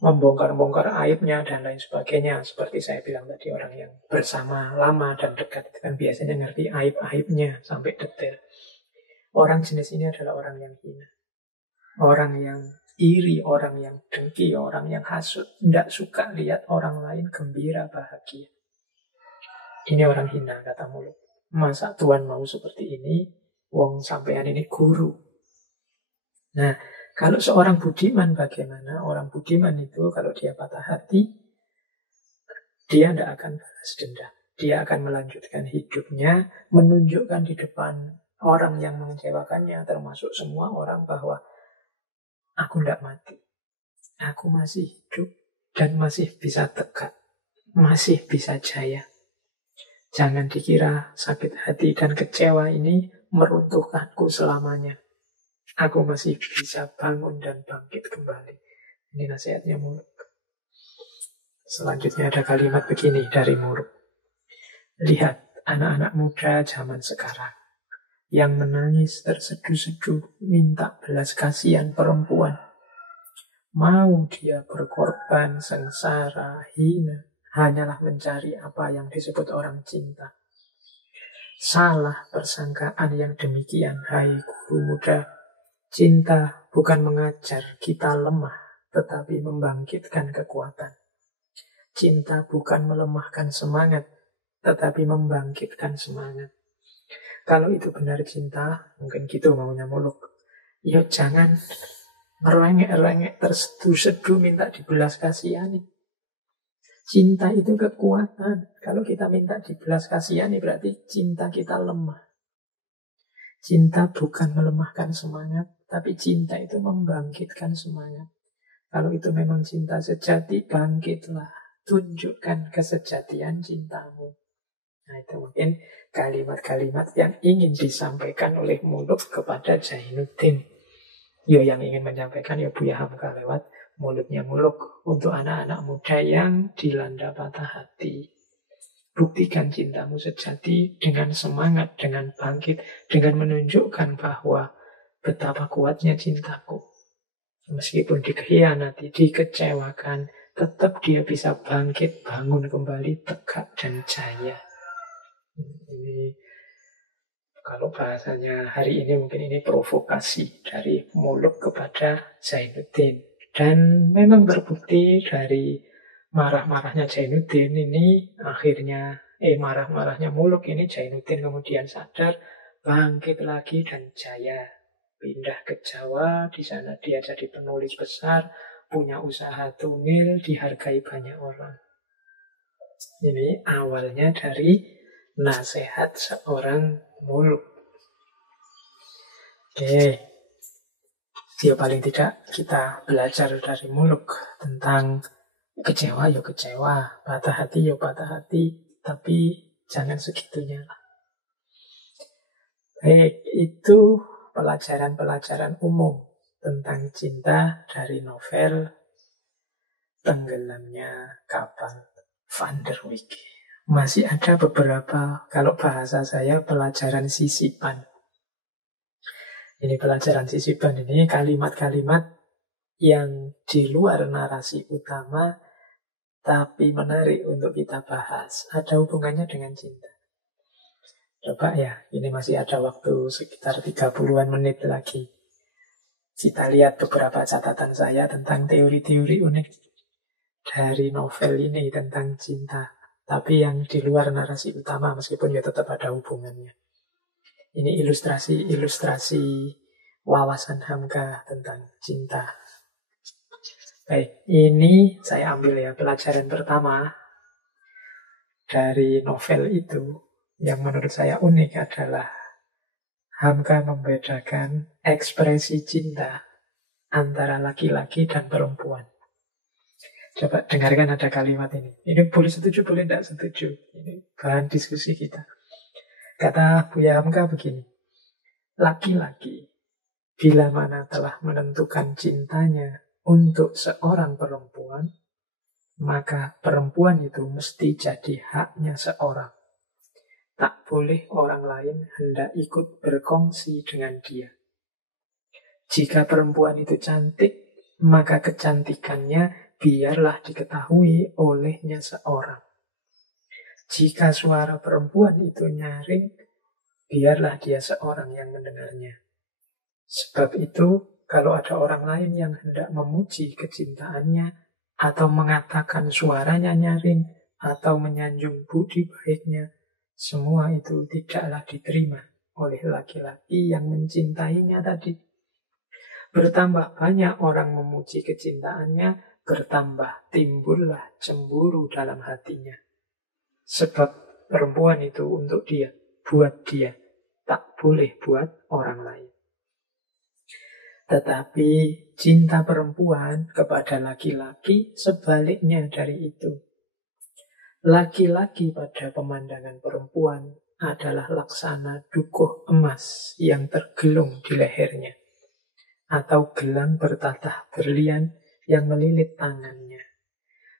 membongkar-bongkar aibnya dan lain sebagainya. Seperti saya bilang tadi, orang yang bersama lama dan dekat itu kan biasanya ngerti aib-aibnya sampai detail. Orang jenis ini adalah orang yang hina, orang yang iri, orang yang dengki, orang yang hasut, tidak suka lihat orang lain gembira, bahagia. Ini orang hina, kata mulut. Masa Tuhan mau seperti ini? Wong sampean ini guru. Nah, kalau seorang budiman bagaimana? Orang budiman itu kalau dia patah hati, dia tidak akan balas dendam. Dia akan melanjutkan hidupnya, menunjukkan di depan orang yang mengecewakannya, termasuk semua orang, bahwa aku tidak mati. Aku masih hidup dan masih bisa tegak, masih bisa jaya. Jangan dikira sakit hati dan kecewa ini meruntuhkanku selamanya. Aku masih bisa bangun dan bangkit kembali. Ini nasihatnya Muluk. Selanjutnya ada kalimat begini dari Muluk. Lihat anak-anak muda zaman sekarang yang menangis terseduh-seduh minta belas kasihan perempuan. Mau dia berkorban, sengsara, hina, hanyalah mencari apa yang disebut orang cinta. Salah persangkaan yang demikian, hai guru muda. Cinta bukan mengajar kita lemah, tetapi membangkitkan kekuatan. Cinta bukan melemahkan semangat, tetapi membangkitkan semangat. Kalau itu benar cinta, mungkin gitu maunya Muluk. Ya jangan merengek-rengek, terseduh-seduh minta dibelas kasihani. Cinta itu kekuatan. Kalau kita minta dibelas kasihani berarti cinta kita lemah. Cinta bukan melemahkan semangat, tapi cinta itu membangkitkan semangat. Kalau itu memang cinta sejati, bangkitlah. Tunjukkan kesejatian cintamu. Nah, itu mungkin kalimat-kalimat yang ingin disampaikan oleh Muluk kepada Zainuddin. Ya, yang ingin menyampaikan ya Buya Hamka lewat mulutnya Muluk untuk anak-anak muda yang dilanda patah hati. Buktikan cintamu sejati dengan semangat, dengan bangkit, dengan menunjukkan bahwa betapa kuatnya cintaku. Meskipun dikhianati, dikecewakan, tetap dia bisa bangkit, bangun kembali, tegak dan jaya. Ini kalau bahasanya hari ini mungkin ini provokasi dari Muluk kepada Zainuddin. Dan memang terbukti dari marah-marahnya Zainuddin ini akhirnya marah-marahnya Muluk ini Zainuddin kemudian sadar, bangkit lagi dan jaya. Pindah ke Jawa, di sana dia jadi penulis besar, punya usaha tungil, dihargai banyak orang. Ini awalnya dari nasihat seorang Muluk. Oke. Ya paling tidak kita belajar dari Muluk tentang kecewa ya kecewa, patah hati ya patah hati, tapi jangan segitunya lah. Baik, itu pelajaran-pelajaran umum tentang cinta dari novel Tenggelamnya Kapal Van der Wijk. Masih ada beberapa, kalau bahasa saya, pelajaran sisipan. Ini pelajaran sisipan, ini kalimat-kalimat yang di luar narasi utama, tapi menarik untuk kita bahas. Ada hubungannya dengan cinta. Coba ya, ini masih ada waktu sekitar 30-an menit lagi. Kita lihat beberapa catatan saya tentang teori-teori unik dari novel ini tentang cinta. Tapi yang di luar narasi utama, meskipun ya tetap ada hubungannya. Ini ilustrasi wawasan Hamka tentang cinta. Baik, ini saya ambil ya pelajaran pertama dari novel itu yang menurut saya unik adalah Hamka membedakan ekspresi cinta antara laki-laki dan perempuan. Coba dengarkan ada kalimat ini. Ini boleh setuju, boleh tidak setuju. Ini bahan diskusi kita. Kata Buya Hamka begini. Laki-laki bila mana telah menentukan cintanya untuk seorang perempuan, maka perempuan itu mesti jadi haknya seorang. Tak boleh orang lain hendak ikut berkongsi dengan dia. Jika perempuan itu cantik, maka kecantikannya biarlah diketahui olehnya seorang. Jika suara perempuan itu nyaring, biarlah dia seorang yang mendengarnya. Sebab itu, kalau ada orang lain yang hendak memuji kecintaannya, atau mengatakan suaranya nyaring, atau menyanjung budi baiknya, semua itu tidaklah diterima oleh laki-laki yang mencintainya tadi. Bertambah banyak orang memuji kecintaannya, bertambah timbullah cemburu dalam hatinya. Sebab perempuan itu untuk dia, buat dia, tak boleh buat orang lain. Tetapi cinta perempuan kepada laki-laki sebaliknya dari itu. Laki-laki pada pemandangan perempuan adalah laksana dukuh emas yang tergelung di lehernya, atau gelang bertatah berlian yang melilit tangannya.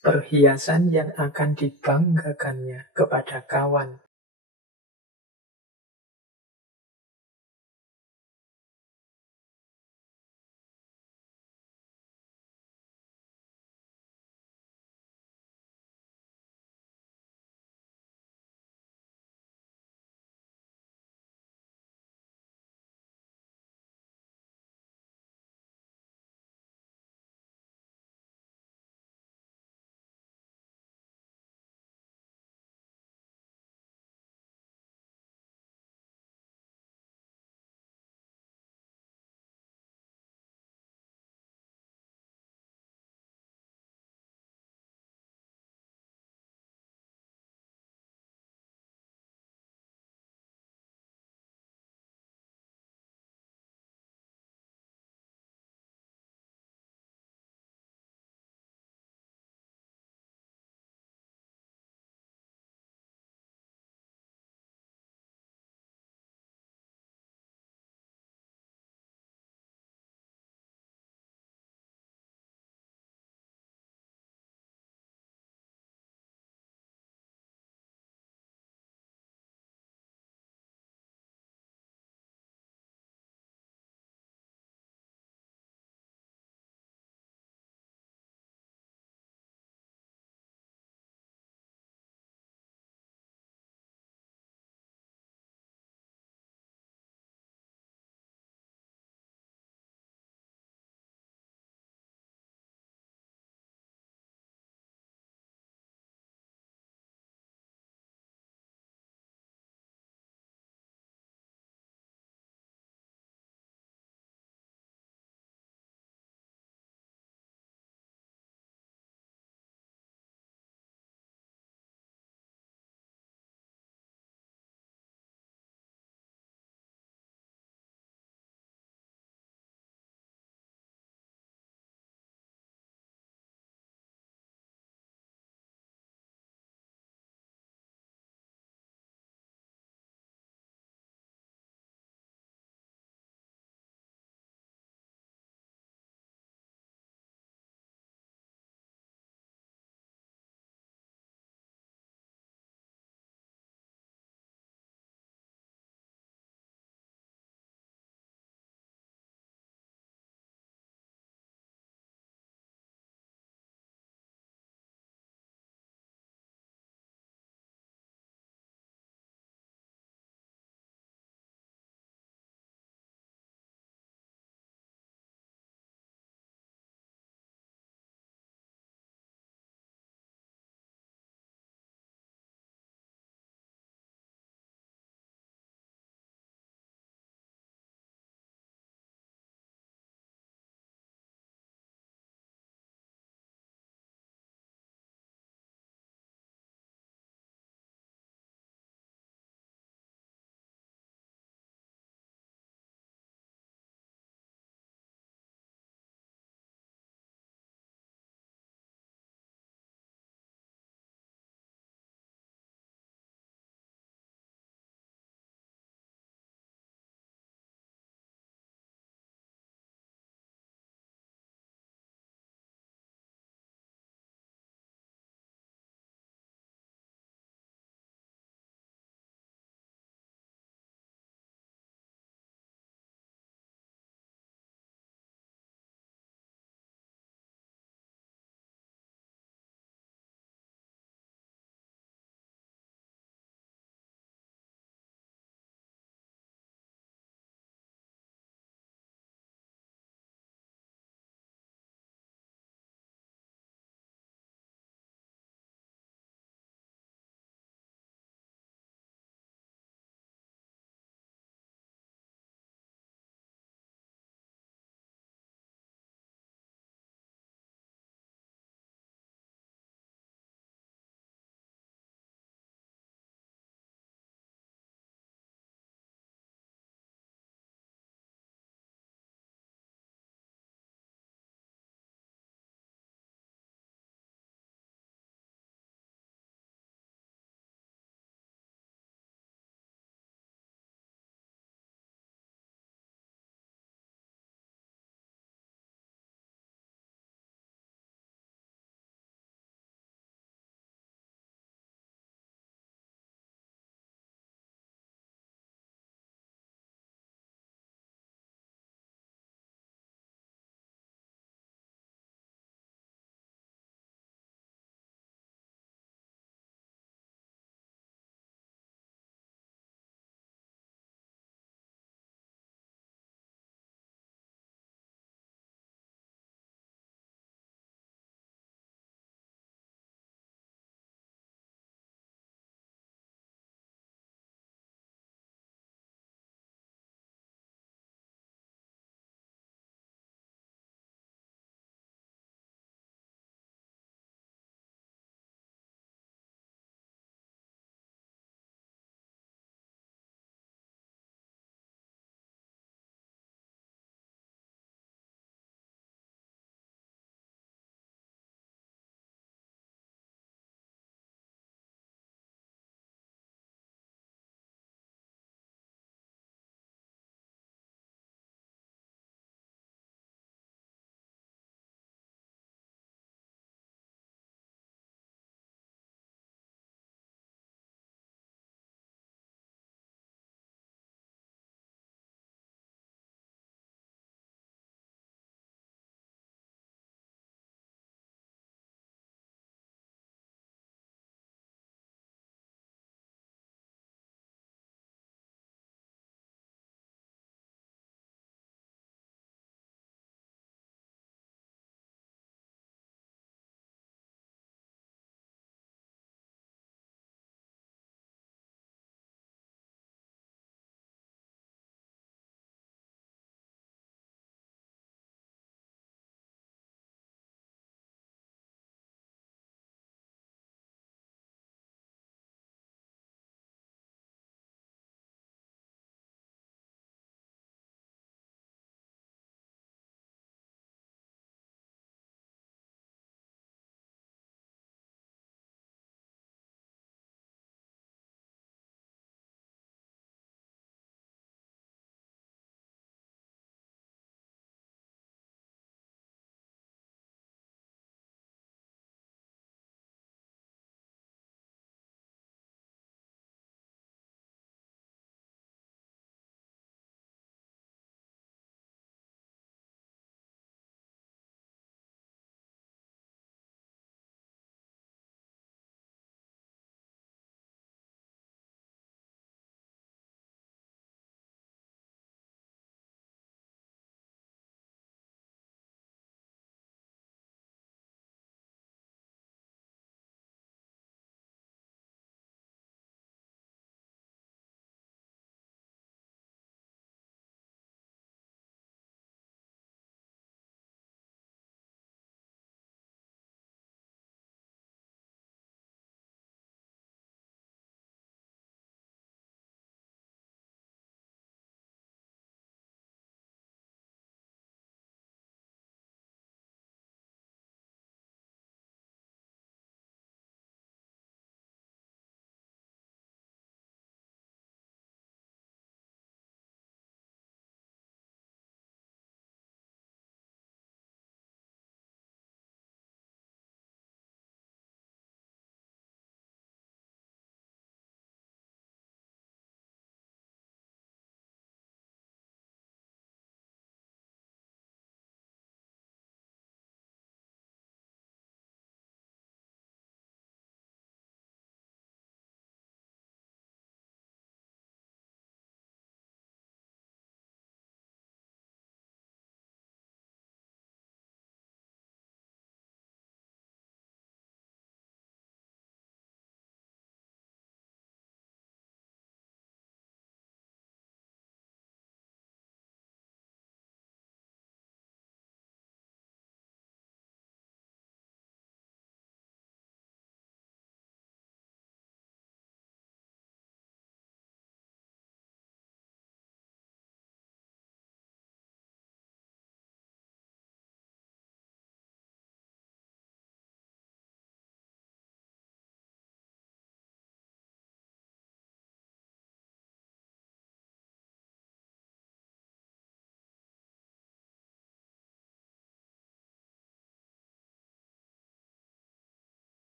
Perhiasan yang akan dibanggakannya kepada kawan